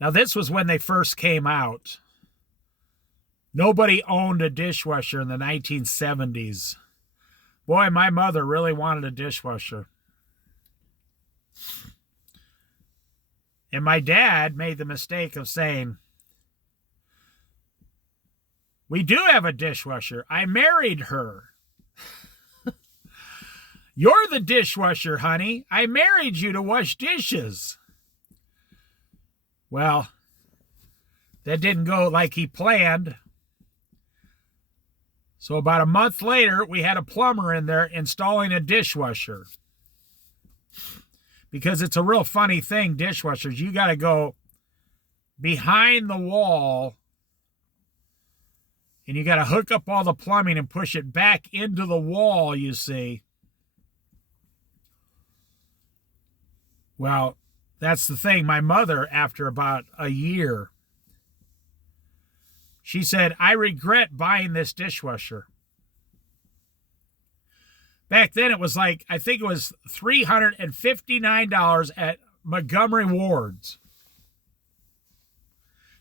Now, this was when they first came out. Nobody owned a dishwasher in the 1970s. Boy, my mother really wanted a dishwasher. And my dad made the mistake of saying, we do have a dishwasher. I married her. You're the dishwasher, honey. I married you to wash dishes. Well, that didn't go like he planned. So about a month later, we had a plumber in there installing a dishwasher. Because it's a real funny thing, dishwashers. You got to go behind the wall, and you got to hook up all the plumbing and push it back into the wall, you see. Well, that's the thing. My mother, after about a year, she said, I regret buying this dishwasher. Back then it was like, I think it was $359 at Montgomery Ward's.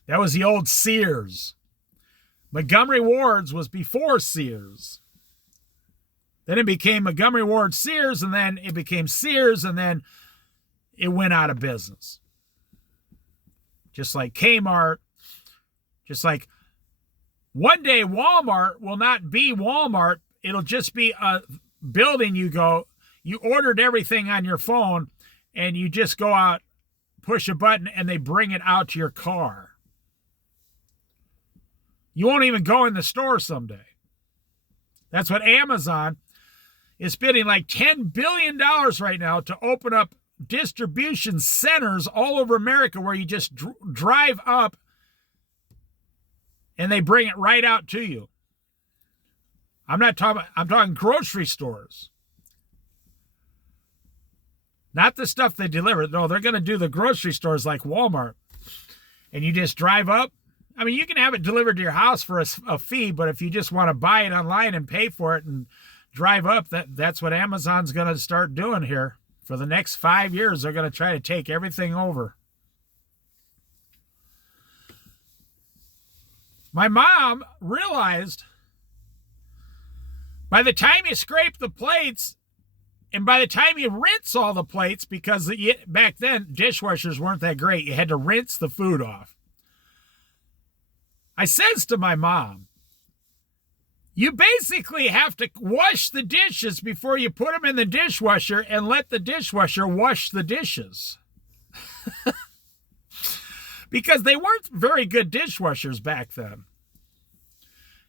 That was the old Sears. Montgomery Ward's was before Sears. Then it became Montgomery Ward Sears, and then it became Sears, and then it went out of business. Just like Kmart, just like one day Walmart will not be Walmart. It'll just be a building. You ordered everything on your phone, and you just go out, push a button, and they bring it out to your car. You won't even go in the store someday. That's what Amazon is spending like $10 billion right now to open up distribution centers all over America where you just drive up and they bring it right out to you. I'm talking grocery stores. Not the stuff they deliver. No, they're going to do the grocery stores like Walmart. And you just drive up. I mean, you can have it delivered to your house for a fee, but if you just want to buy it online and pay for it and drive up, that's what Amazon's going to start doing here. For the next 5 years, they're going to try to take everything over. My mom realized by the time you scrape the plates and by the time you rinse all the plates, because back then dishwashers weren't that great, you had to rinse the food off. I says to my mom, you basically have to wash the dishes before you put them in the dishwasher and let the dishwasher wash the dishes. Because they weren't very good dishwashers back then.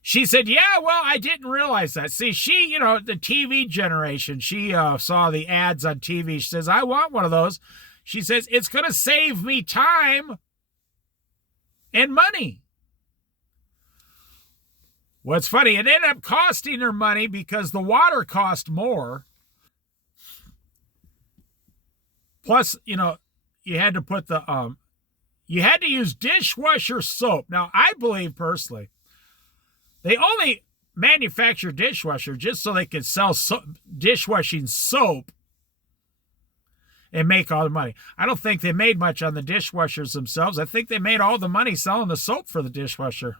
She said, yeah, well, I didn't realize that. See, she, the TV generation, she saw the ads on TV. She says, I want one of those. She says, it's going to save me time and money. What's funny, it ended up costing her money because the water cost more. Plus, you had to put you had to use dishwasher soap. Now, I believe personally, they only manufacture dishwasher just so they could sell dishwashing soap and make all the money. I don't think they made much on the dishwashers themselves. I think they made all the money selling the soap for the dishwasher.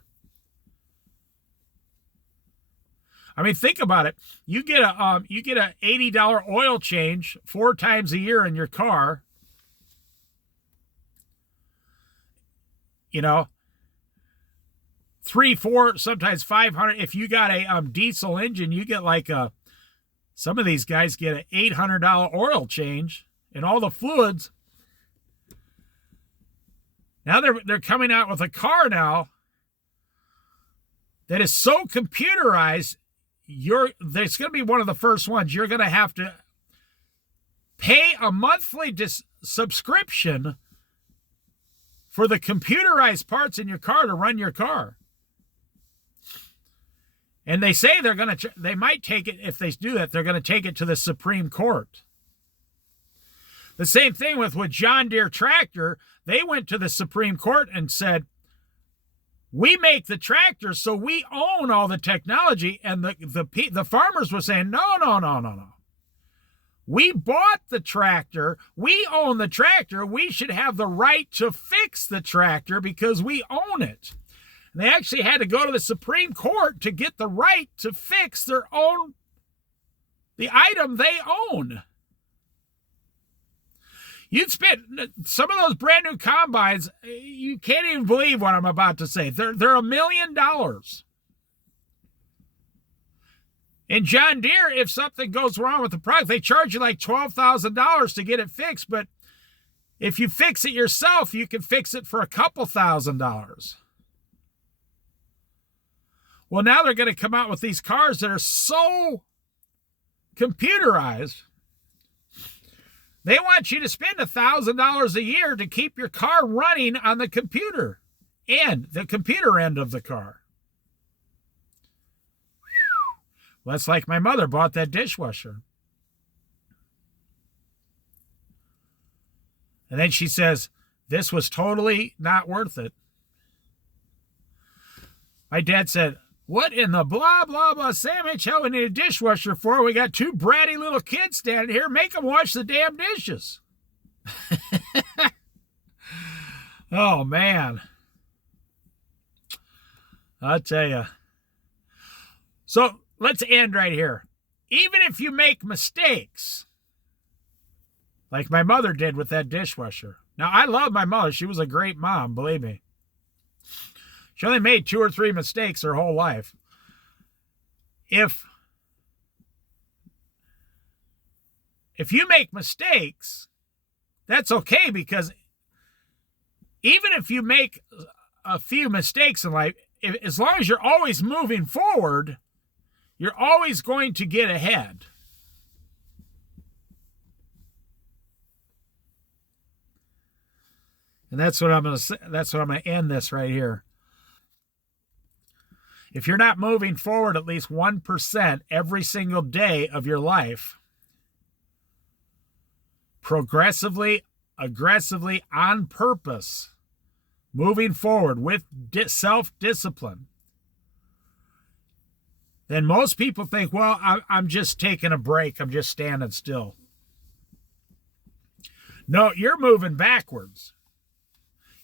I mean, think about it. You get a $80 oil change 4 times a year in your car. You know, 3, 4, sometimes 500. If you got a diesel engine, you get like some of these guys get an $800 oil change and all the fluids. Now they're coming out with a car now that is so computerized. There's going to be one of the first ones. You're going to have to pay a monthly subscription for the computerized parts in your car to run your car. And they say they might take it, if they do that, they're going to take it to the Supreme Court. The same thing with John Deere tractor. They went to the Supreme Court and said, we make the tractor, so we own all the technology. And the farmers were saying, no. We bought the tractor. We own the tractor. We should have the right to fix the tractor because we own it. And they actually had to go to the Supreme Court to get the right to fix the item they own. You'd spend some of those brand new combines. You can't even believe what I'm about to say. They're $1 million. And John Deere, if something goes wrong with the product, they charge you like $12,000 to get it fixed. But if you fix it yourself, you can fix it for a couple $1,000s. Well, now they're going to come out with these cars that are so computerized. They want you to spend $1,000 a year to keep your car running on the computer and the computer end of the car. Well, that's like my mother bought that dishwasher. And then she says, this was totally not worth it. My dad said, what in the blah, blah, blah sandwich? Hell, we need a dishwasher for? We got 2 bratty little kids standing here. Make them wash the damn dishes. Oh, man. I'll tell you. So let's end right here. Even if you make mistakes, like my mother did with that dishwasher. Now, I love my mother. She was a great mom, believe me. She only made 2 or 3 mistakes her whole life. If you make mistakes, that's okay, because even if you make a few mistakes in life, as long as you're always moving forward, you're always going to get ahead. And that's what I'm going to say. That's what I'm going to end this right here. If you're not moving forward at least 1% every single day of your life, progressively, aggressively, on purpose, moving forward with self-discipline, then most people think, well, I'm just taking a break. I'm just standing still. No, you're moving backwards.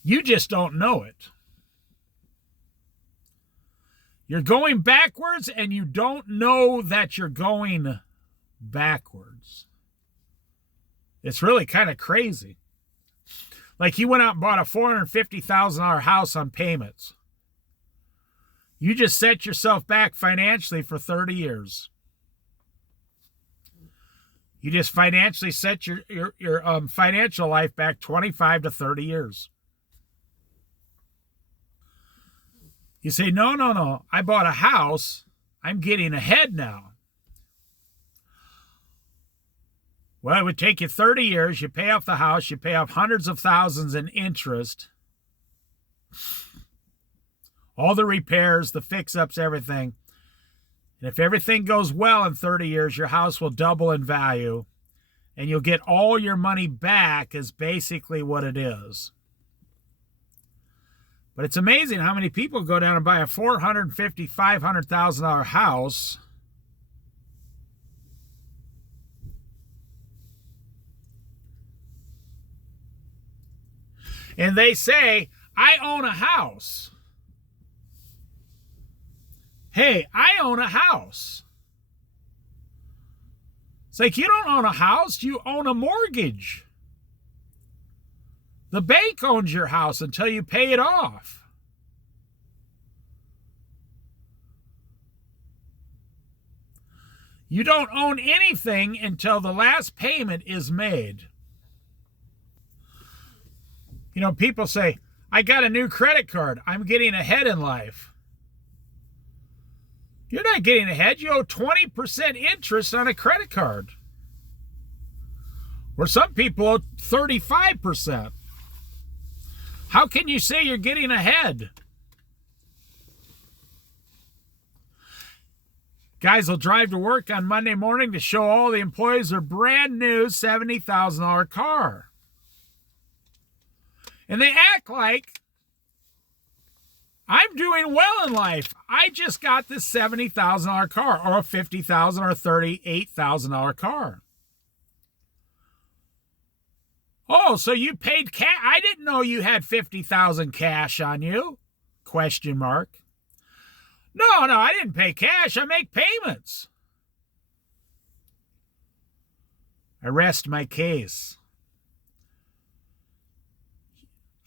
You just don't know it. You're going backwards and you don't know that you're going backwards. It's really kind of crazy. Like you went out and bought a $450,000 house on payments. You just set yourself back financially for 30 years. You just financially set your financial life back 25 to 30 years. You say, no. I bought a house. I'm getting ahead now. Well, it would take you 30 years. You pay off the house. You pay off hundreds of thousands in interest. All the repairs, the fix-ups, everything. And if everything goes well in 30 years, your house will double in value. And you'll get all your money back is basically what it is. But it's amazing how many people go down and buy a $450,000, $500,000 house. and they say, I own a house. Hey, I own a house. It's like, you don't own a house, you own a mortgage. The bank owns your house until you pay it off. You don't own anything until the last payment is made. You know, people say, I got a new credit card. I'm getting ahead in life. You're not getting ahead. You owe 20% interest on a credit card. Or some people owe 35%. How can you say you're getting ahead? Guys will drive to work on Monday morning to show all the employees their brand new $70,000 car. And they act like, I'm doing well in life. I just got this $70,000 car, or a $50,000 or $38,000 car. Oh, so you paid cash? I didn't know you had $50,000 cash on you? Question mark. No, I didn't pay cash. I make payments. I rest my case.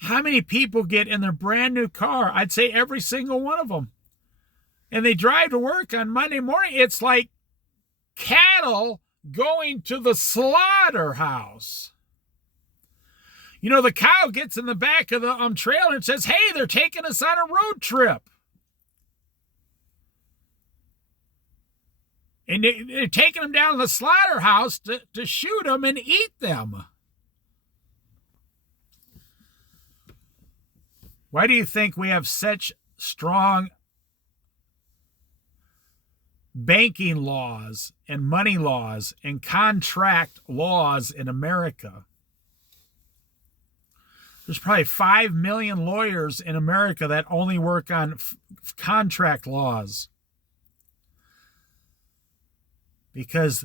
How many people get in their brand new car? I'd say every single one of them. And they drive to work on Monday morning. It's like cattle going to the slaughterhouse. You know, the cow gets in the back of the trailer and says, hey, they're taking us on a road trip. And they're taking them down to the slaughterhouse to shoot them and eat them. Why do you think we have such strong banking laws and money laws and contract laws in America? There's probably 5 million lawyers in America that only work on contract laws. Because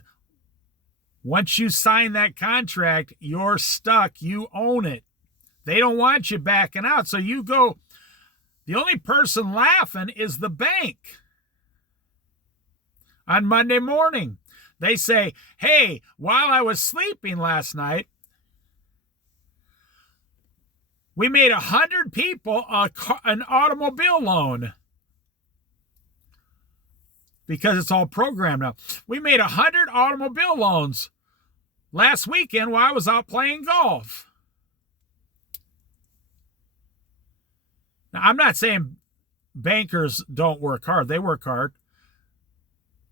once you sign that contract, you're stuck. You own it. They don't want you backing out. So you go, the only person laughing is the bank. On Monday morning, they say, hey, while I was sleeping last night, we made 100 people an automobile loan. Because it's all programmed now. We made 100 automobile loans last weekend while I was out playing golf. Now, I'm not saying bankers don't work hard. They work hard.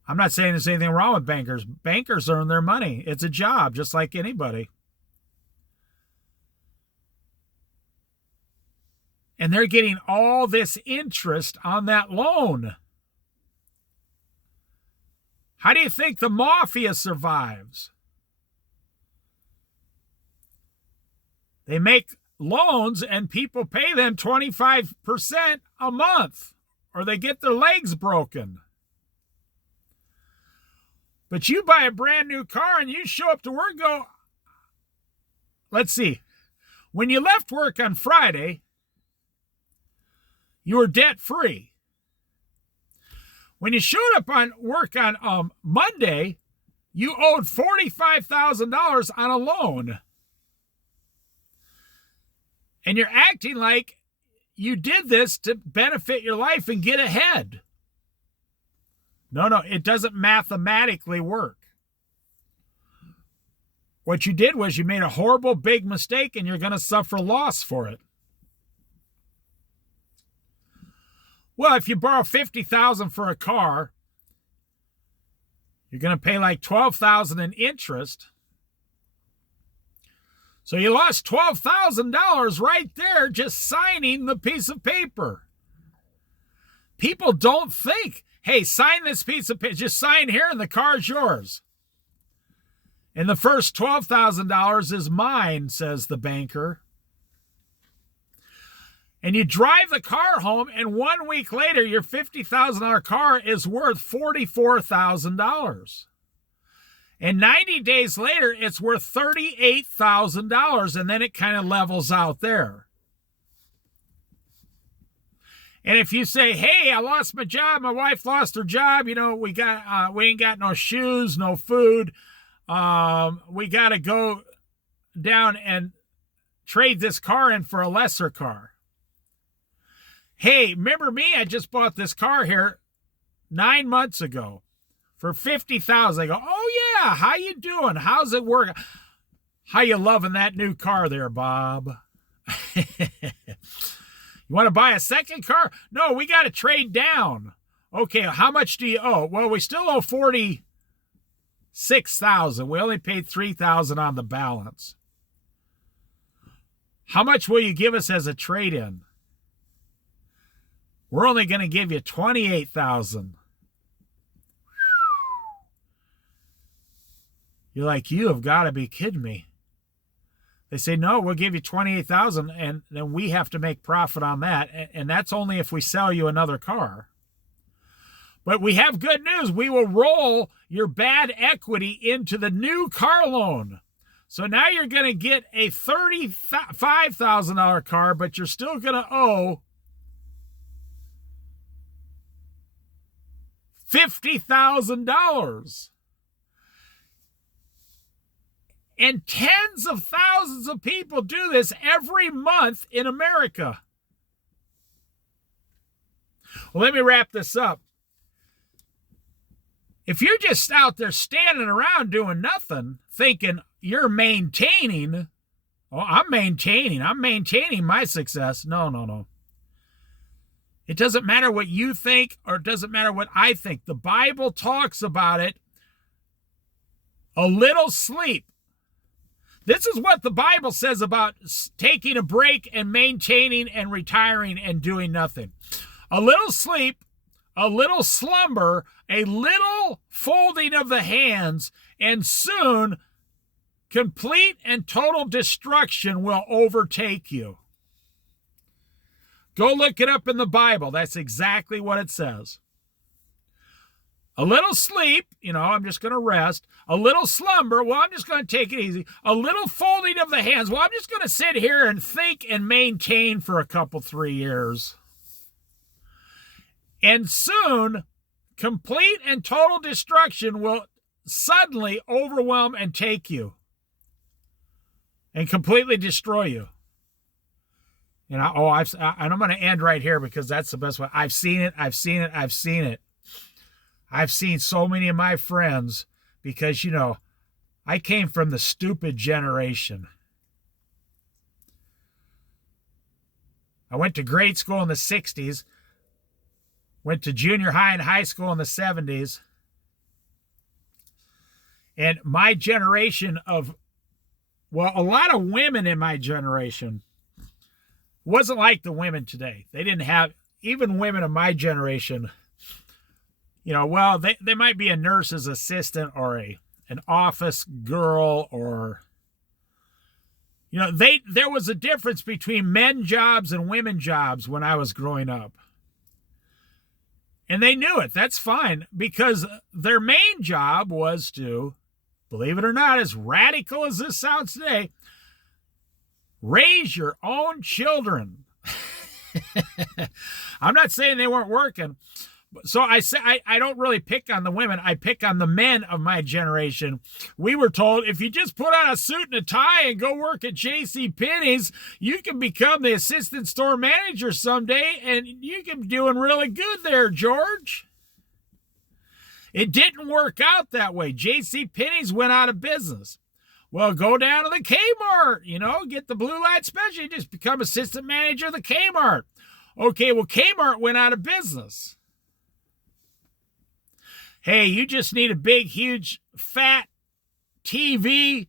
I'm not saying there's anything wrong with bankers. Bankers earn their money. It's a job, just like anybody. And they're getting all this interest on that loan. How do you think the mafia survives? They make loans and people pay them 25% a month, or they get their legs broken. But you buy a brand new car and you show up to work and go, let's see, when you left work on Friday, you were debt free. When you showed up on work on Monday, you owed $45,000 on a loan. And you're acting like you did this to benefit your life and get ahead. No, it doesn't mathematically work. What you did was you made a horrible big mistake and you're going to suffer loss for it. Well, if you borrow $50,000 for a car, you're going to pay like $12,000 in interest. So you lost $12,000 right there just signing the piece of paper. People don't think, hey, sign this piece of paper, just sign here and the car's yours. And the first $12,000 is mine, says the banker. And you drive the car home, and 1 week later, your $50,000 car is worth $44,000. And 90 days later, it's worth $38,000, and then it kind of levels out there. And if you say, hey, I lost my job, my wife lost her job, we ain't got no shoes, no food, we got to go down and trade this car in for a lesser car. Hey, remember me? I just bought this car here 9 months ago for $50,000. I go, oh yeah, how you doing? How's it working? How you loving that new car there, Bob? You want to buy a second car? No, we got to trade down. Okay, how much do you owe? Well, we still owe $46,000. We only paid $3,000 on the balance. How much will you give us as a trade-in? We're only going to give you $28,000. You're like, you have got to be kidding me. They say, no, we'll give you $28,000, and then we have to make profit on that, and that's only if we sell you another car. But we have good news. We will roll your bad equity into the new car loan. So now you're going to get a $35,000 car, but you're still going to owe $50,000. And tens of thousands of people do this every month in America. Well, let me wrap this up. If you're just out there standing around doing nothing, thinking you're maintaining, oh, I'm maintaining my success. No. It doesn't matter what you think, or it doesn't matter what I think. The Bible talks about it. A little sleep. This is what the Bible says about taking a break and maintaining and retiring and doing nothing. A little sleep, a little slumber, a little folding of the hands, and soon complete and total destruction will overtake you. Go look it up in the Bible. That's exactly what it says. A little sleep, I'm just going to rest. A little slumber, well, I'm just going to take it easy. A little folding of the hands, well, I'm just going to sit here and think and maintain for a couple, 3 years. And soon, complete and total destruction will suddenly overwhelm and take you and completely destroy you. And I'm going to end right here because that's the best way. I've seen it. I've seen so many of my friends because, I came from the stupid generation. I went to grade school in the 60s, went to junior high and high school in the 70s. And my generation a lot of women in my generation wasn't like the women today. They didn't have, even women of my generation, they might be a nurse's assistant or an office girl or, there was a difference between men jobs and women jobs when I was growing up. And they knew it. That's fine because their main job was to, believe it or not, as radical as this sounds today, raise your own children. I'm not saying they weren't working. So I say I don't really pick on the women. I pick on the men of my generation. We were told if you just put on a suit and a tie and go work at JCPenney's, you can become the assistant store manager someday, and you can be doing really good there, George. It didn't work out that way. JCPenney's went out of business. Well, go down to the Kmart, get the blue light special. You just become assistant manager of the Kmart. Okay, well, Kmart went out of business. Hey, you just need a big, huge, fat TV.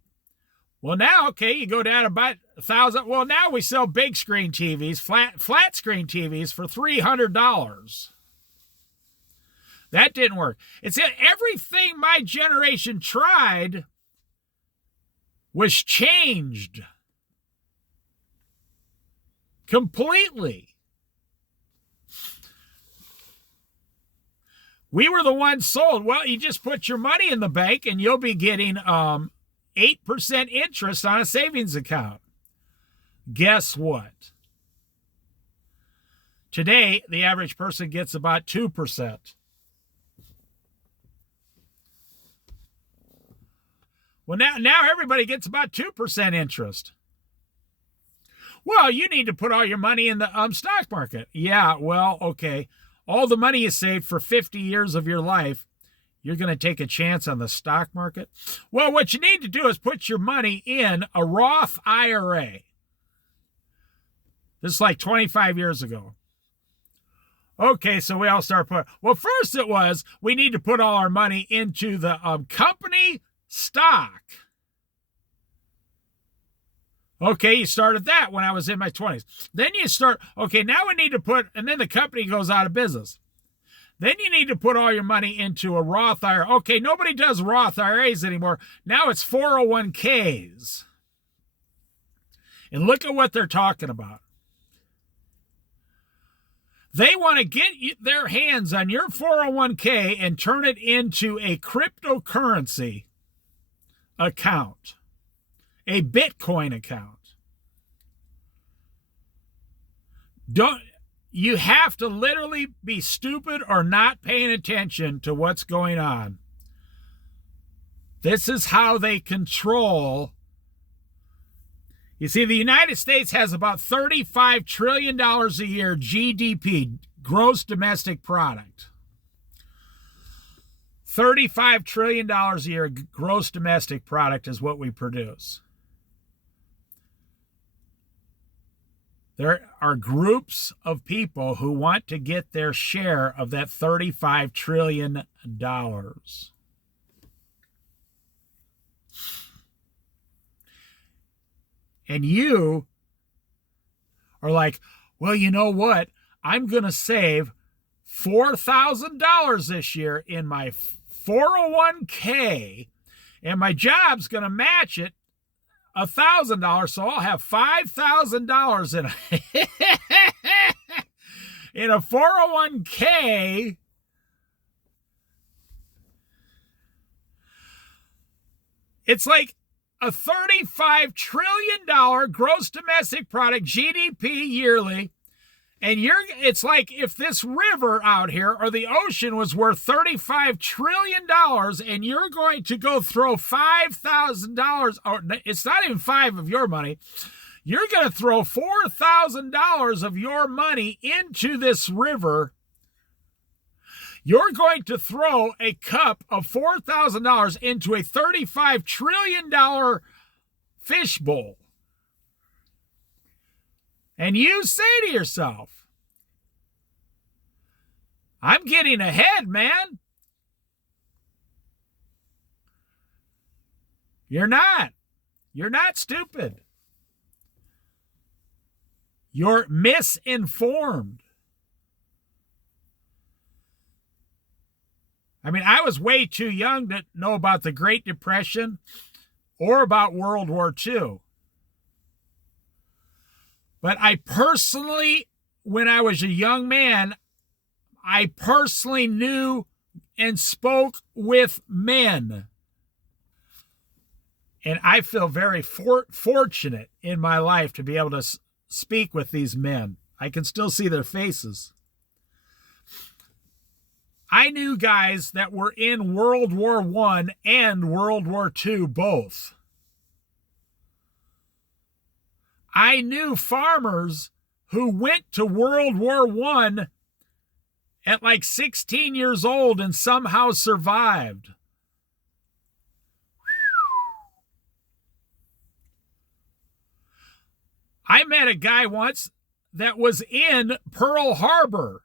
Well, now, okay, you go down about $1,000. Well, now we sell big screen TVs, flat screen TVs for $300. That didn't work. It's everything my generation tried was changed completely. We were the ones sold. Well, you just put your money in the bank and you'll be getting 8% interest on a savings account. Guess what? Today, the average person gets about 2%. Well, now everybody gets about 2% interest. Well, you need to put all your money in the stock market. Yeah, well, okay. All the money you saved for 50 years of your life, you're going to take a chance on the stock market? Well, what you need to do is put your money in a Roth IRA. This is like 25 years ago. Okay, so we all start putting, well, first it was, we need to put all our money into the company stock. Okay, you started that when I was in my 20s. Then you start, okay, now we need to put, and then the company goes out of business. Then you need to put all your money into a Roth IRA. Okay, nobody does Roth IRAs anymore. Now it's 401ks. And look at what they're talking about. They want to get their hands on your 401k and turn it into a cryptocurrency account, a Bitcoin account. You have to literally be stupid or not paying attention to what's going on. This is how they control. You see, the United States has about $35 trillion a year GDP, gross domestic product. $35 trillion a year gross domestic product is what we produce. There are groups of people who want to get their share of that $35 trillion. And you are like, well, you know what? I'm going to save $4,000 this year in my 401k, and my job's going to match it $1,000, so I'll have $5,000 in a 401k. It's like a $35 trillion gross domestic product, GDP yearly. And it's like if this river out here or the ocean was worth $35 trillion and you're going to go throw $5,000, or it's not even five of your money, you're going to throw $4,000 of your money into this river. You're going to throw a cup of $4,000 into a $35 trillion fishbowl. And you say to yourself, I'm getting ahead, man. You're not. You're not stupid. You're misinformed. I mean, I was way too young to know about the Great Depression or about World War II. But I personally, when I was a young man, I personally knew and spoke with men. And I feel very fortunate in my life to be able to speak with these men. I can still see their faces. I knew guys that were in World War I and World War II both. I knew farmers who went to World War I at like 16 years old and somehow survived. I met a guy once that was in Pearl Harbor.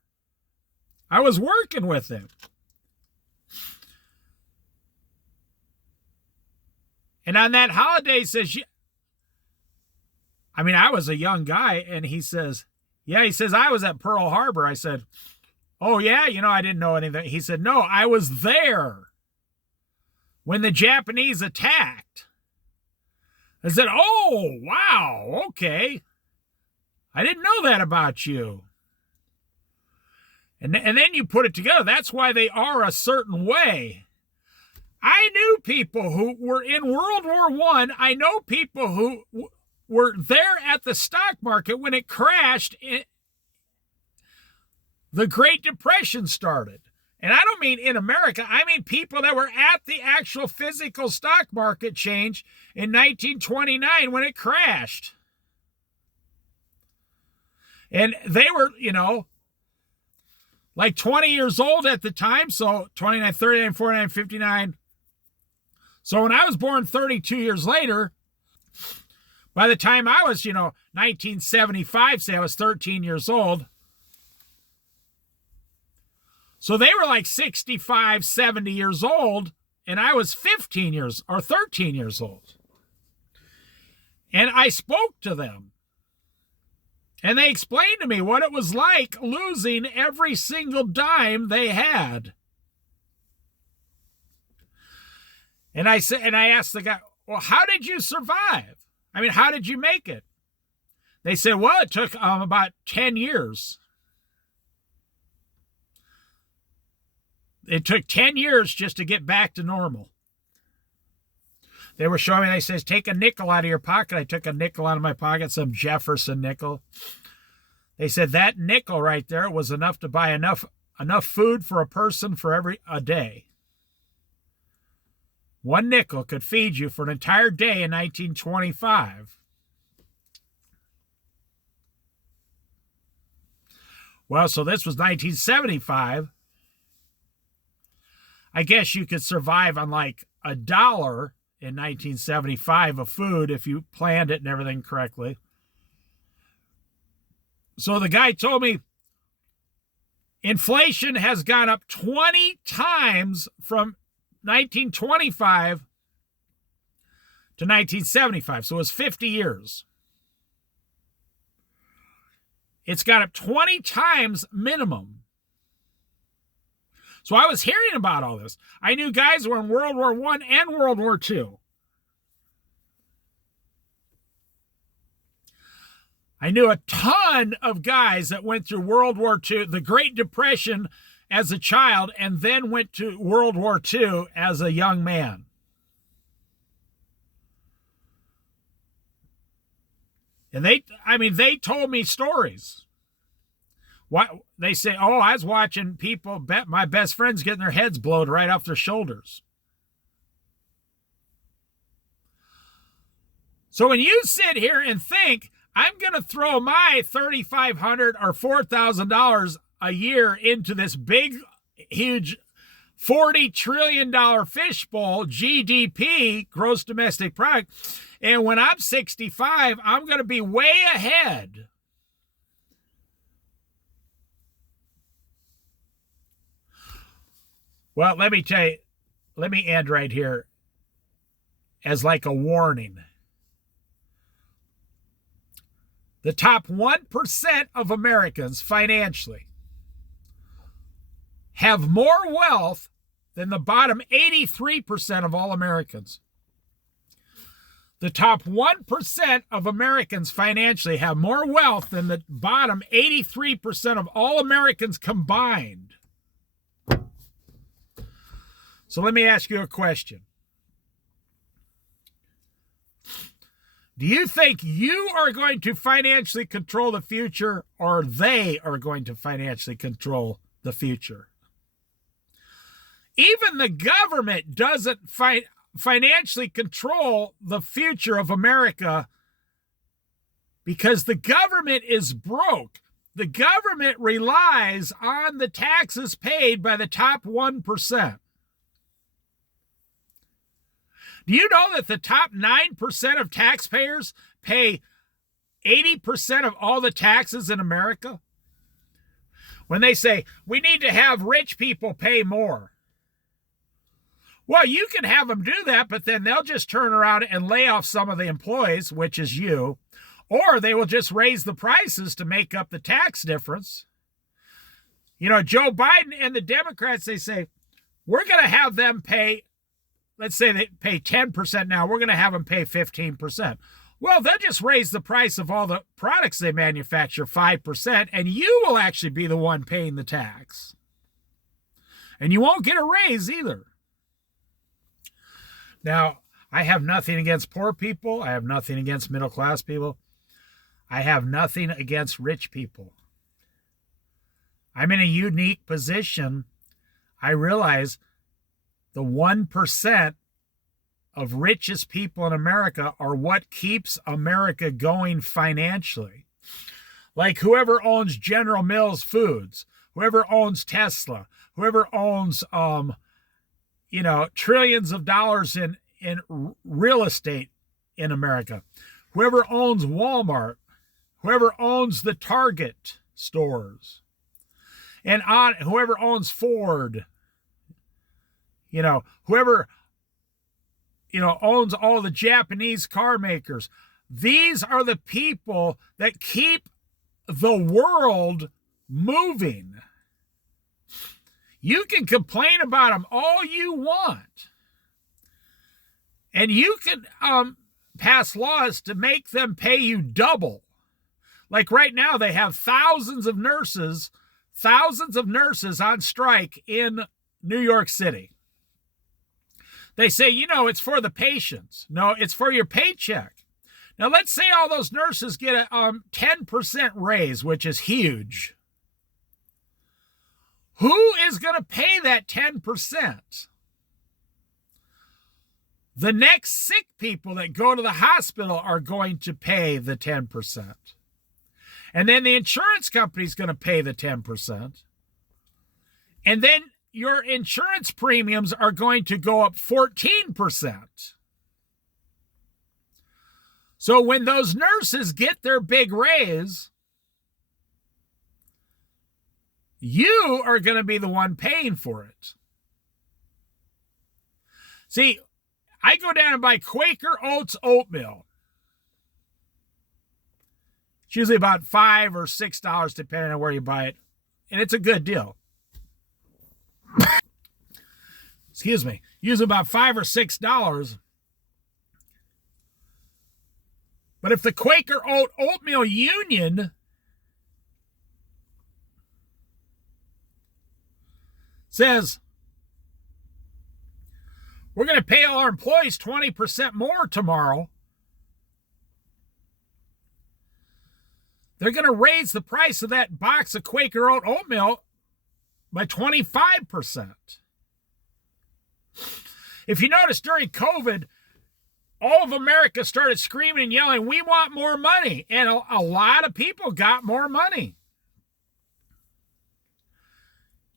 I was working with him. And on that holiday, he says, I was a young guy, and he says, I was at Pearl Harbor. I said, oh, yeah, I didn't know anything. He said, no, I was there when the Japanese attacked. I said, oh, wow, okay. I didn't know that about you. And then you put it together. That's why they are a certain way. I knew people who were in World War I. I know people who were there at the stock market when it crashed the Great Depression started. And I don't mean in America. I mean people that were at the actual physical stock market change in 1929 when it crashed. And they were, like 20 years old at the time. So 29, 39, 49, 59. So when I was born 32 years later, by the time I was, 1975, say I was 13 years old. So they were like 65, 70 years old, and I was 13 years old. And I spoke to them. And they explained to me what it was like losing every single dime they had. And I asked the guy, well, how did you survive? I mean, how did you make it? They said, well, it took about 10 years. It took 10 years just to get back to normal. They were showing me, they says, take a nickel out of your pocket. I took a nickel out of my pocket, some Jefferson nickel. They said that nickel right there was enough to buy enough food for a person for a day. One nickel could feed you for an entire day in 1925. Well, so this was 1975. I guess you could survive on like $1 in 1975 of food if you planned it and everything correctly. So the guy told me inflation has gone up 20 times from 1925 to 1975. So it was 50 years. It's got up 20 times minimum. So I was hearing about all this. I knew guys who were in World War I and World War II. I knew a ton of guys that went through World War II, the Great Depression as a child, and then went to World War II as a young man. And they told me stories. They say, oh, I was watching people, my best friends getting their heads blown right off their shoulders. So when you sit here and think, I'm going to throw my $3,500 or $4,000 a year into this big, huge $40 trillion fishbowl, GDP, gross domestic product, and when I'm 65, I'm going to be way ahead. Well, let me tell you, let me end right here as like a warning. The top 1% of Americans financially have more wealth than the bottom 83% of all Americans. The top 1% of Americans financially have more wealth than the bottom 83% of all Americans combined. So let me ask you a question. Do you think you are going to financially control the future, or they are going to financially control the future? Even the government doesn't financially control the future of America because the government is broke. The government relies on the taxes paid by the top 1%. Do you know that the top 9% of taxpayers pay 80% of all the taxes in America? When they say, we need to have rich people pay more. Well, you can have them do that, but then they'll just turn around and lay off some of the employees, which is you, or they will just raise the prices to make up the tax difference. You know, Joe Biden and the Democrats, they say, we're going to have them pay, let's say they pay 10% now, we're going to have them pay 15%. Well, they'll just raise the price of all the products they manufacture 5%, and you will actually be the one paying the tax. And you won't get a raise either. Now, I have nothing against poor people. I have nothing against middle-class people. I have nothing against rich people. I'm in a unique position. I realize the 1% of richest people in America are what keeps America going financially. Like whoever owns General Mills Foods, whoever owns Tesla, whoever owns, trillions of dollars in real estate in America, whoever owns Walmart, whoever owns the Target stores, and whoever owns Ford, whoever owns all the Japanese car makers. These are the people that keep the world moving. You can complain about them all you want. And you can pass laws to make them pay you double. Like right now, they have thousands of nurses on strike in New York City. They say, it's for the patients. No, it's for your paycheck. Now, let's say all those nurses get a 10% raise, which is huge. Who is going to pay that 10%? The next sick people that go to the hospital are going to pay the 10%. And then the insurance company is going to pay the 10%. And then your insurance premiums are going to go up 14%. So when those nurses get their big raise, you are going to be the one paying for it. See, I go down and buy Quaker Oats oatmeal. It's usually about $5 or $6 depending on where you buy it. And it's a good deal. Excuse me. Usually about $5 or $6. But if the Quaker Oatmeal Union says, we're going to pay all our employees 20% more tomorrow, they're going to raise the price of that box of Quaker oatmeal by 25%. If you notice, during COVID, all of America started screaming and yelling, we want more money. And a lot of people got more money.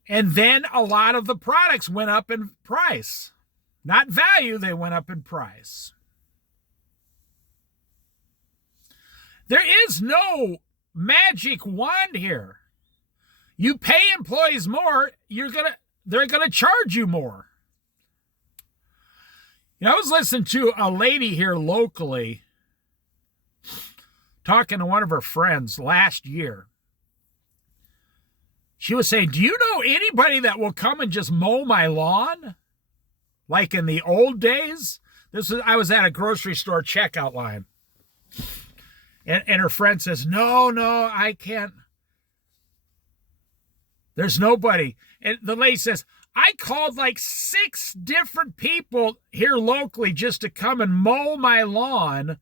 And then a lot of the products went up in price. Not value, they went up in price. There is no magic wand here. You pay employees more, they're gonna charge you more. I was listening to a lady here locally talking to one of her friends last year. She was saying, do you know anybody that will come and just mow my lawn? Like in the old days? I was at a grocery store checkout line. And her friend says, no, I can't. There's nobody. And the lady says, I called like 6 different people here locally just to come and mow my lawn.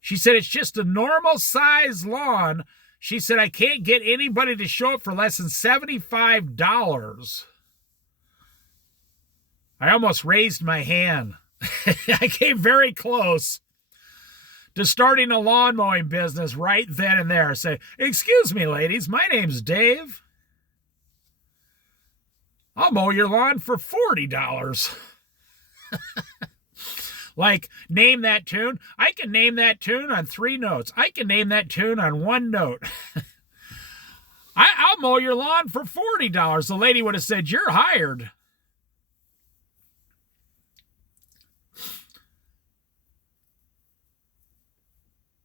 She said, it's just a normal size lawn. She said, I can't get anybody to show up for less than $75. I almost raised my hand. I came very close to starting a lawn mowing business right then and there. Say, excuse me, ladies, my name's Dave. I'll mow your lawn for $40. Like, name that tune. I can name that tune on 3 notes. I can name that tune on 1 note. I'll mow your lawn for $40. The lady would have said, you're hired.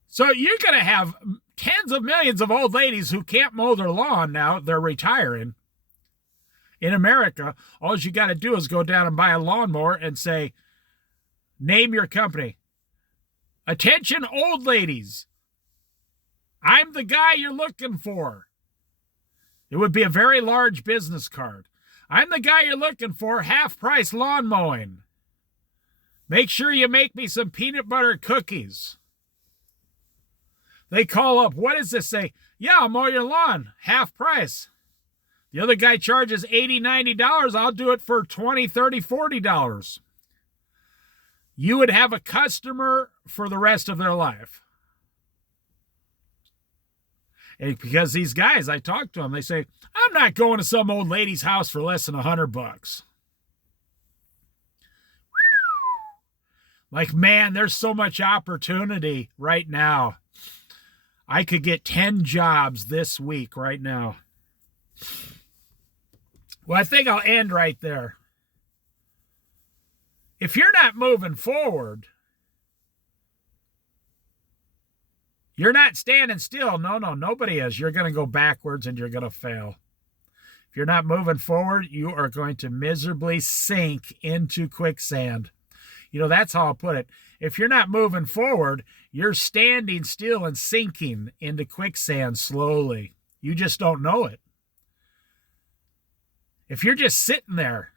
So you're going to have tens of millions of old ladies who can't mow their lawn now. They're retiring. In America, all you got to do is go down and buy a lawnmower and say, name your company. Attention, old ladies. I'm the guy you're looking for. It would be a very large business card. I'm the guy you're looking for, half-price lawn mowing. Make sure you make me some peanut butter cookies. They call up, what does this say? Yeah, I'll mow your lawn, half price. The other guy charges $80, $90. I'll do it for $20, $30, $40. You would have a customer for the rest of their life. And because these guys, I talk to them, they say, I'm not going to some old lady's house for less than $100. Like, man, there's so much opportunity right now. I could get 10 jobs this week right now. Well, I think I'll end right there. If you're not moving forward, you're not standing still. No, nobody is. You're going to go backwards and you're going to fail. If you're not moving forward, you are going to miserably sink into quicksand. That's how I'll put it. If you're not moving forward, you're standing still and sinking into quicksand slowly. You just don't know it. If you're just sitting there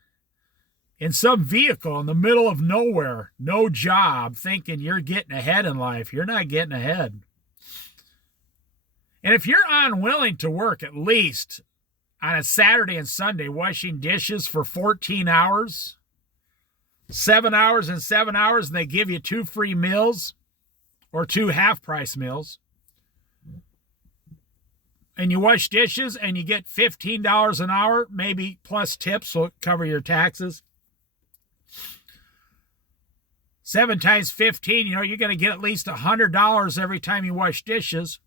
in some vehicle in the middle of nowhere, no job, thinking you're getting ahead in life, you're not getting ahead. And if you're unwilling to work at least on a Saturday and Sunday washing dishes for 14 hours, 7 hours and 7 hours, and they give you 2 free meals or 2 half-price meals, and you wash dishes and you get $15 an hour, maybe plus tips will cover your taxes. 7 times 15, you're going to get at least $100 every time you wash dishes.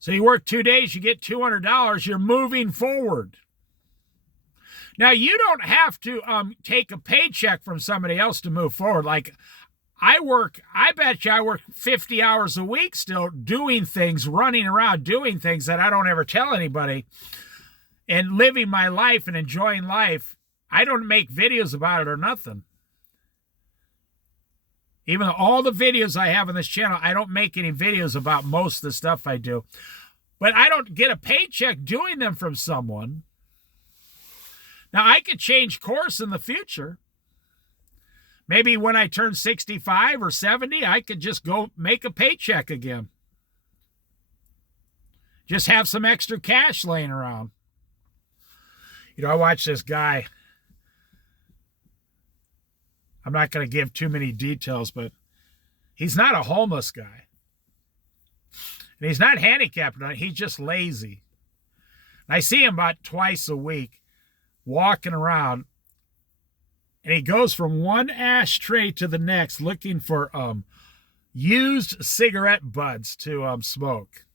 So you work 2 days, you get $200. You're moving forward. Now, you don't have to take a paycheck from somebody else to move forward. Like, I bet you I work 50 hours a week still doing things, running around, doing things that I don't ever tell anybody, and living my life and enjoying life. I don't make videos about it or nothing. Even though all the videos I have on this channel, I don't make any videos about most of the stuff I do. But I don't get a paycheck doing them from someone. Now, I could change course in the future. Maybe when I turn 65 or 70, I could just go make a paycheck again. Just have some extra cash laying around. I watched this guy. I'm not going to give too many details, but he's not a homeless guy. And he's not handicapped. He's just lazy. And I see him about twice a week walking around. And he goes from one ashtray to the next looking for used cigarette butts to smoke.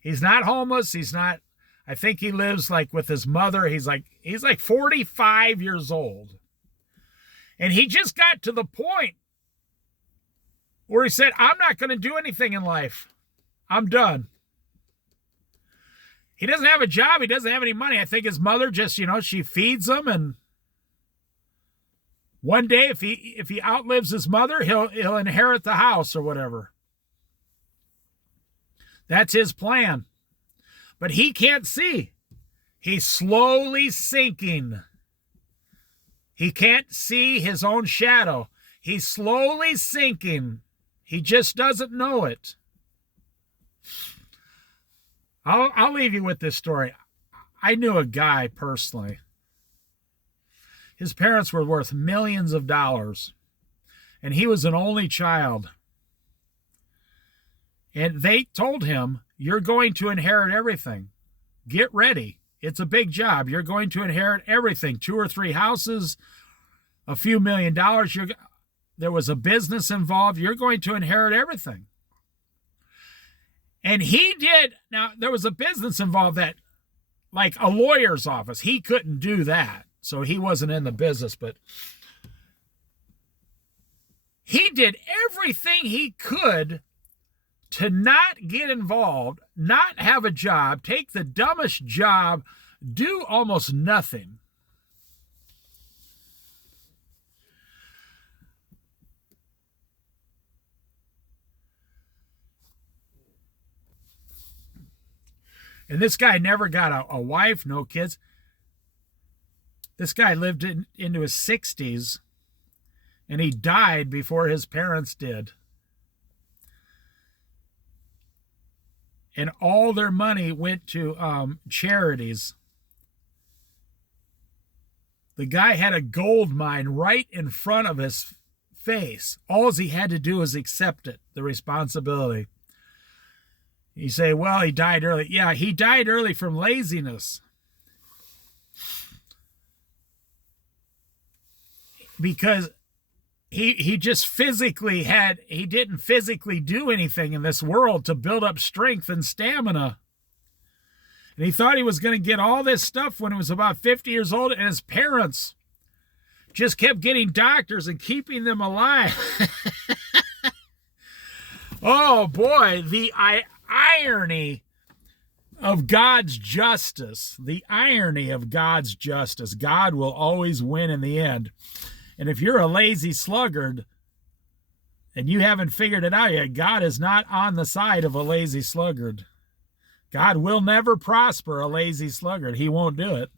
He's not homeless. He's not, I think he lives like with his mother. He's like 45 years old. And he just got to the point where he said, I'm not going to do anything in life. I'm done. He doesn't have a job. He doesn't have any money. I think his mother just, she feeds him, and one day, if he outlives his mother, he'll inherit the house or whatever. That's his plan. But he can't see. He's slowly sinking. He can't see his own shadow. He's slowly sinking. He just doesn't know it. I'll leave you with this story. I knew a guy personally. His parents were worth millions of dollars, and he was an only child. And they told him, you're going to inherit everything. Get ready. It's a big job. You're going to inherit everything. 2 or 3 houses, a few $1 million. There was a business involved. You're going to inherit everything. And he did. Now, there was a business involved that, like a lawyer's office. He couldn't do that. So he wasn't in the business, but he did everything he could to not get involved, not have a job, take the dumbest job, do almost nothing. And this guy never got a wife, no kids. This guy lived into his 60s, and he died before his parents did. and all their money went to charities. The guy had a gold mine right in front of his face. All he had to do was accept it, the responsibility. You say, well, he died early. Yeah, he died early from laziness. Because he just he didn't physically do anything in this world to build up strength and stamina. And he thought he was going to get all this stuff when he was about 50 years old, and his parents just kept getting doctors and keeping them alive. Oh boy, the irony of God's justice. The irony of God's justice. God will always win in the end. And if you're a lazy sluggard and you haven't figured it out yet, God is not on the side of a lazy sluggard. God will never prosper a lazy sluggard. He won't do it.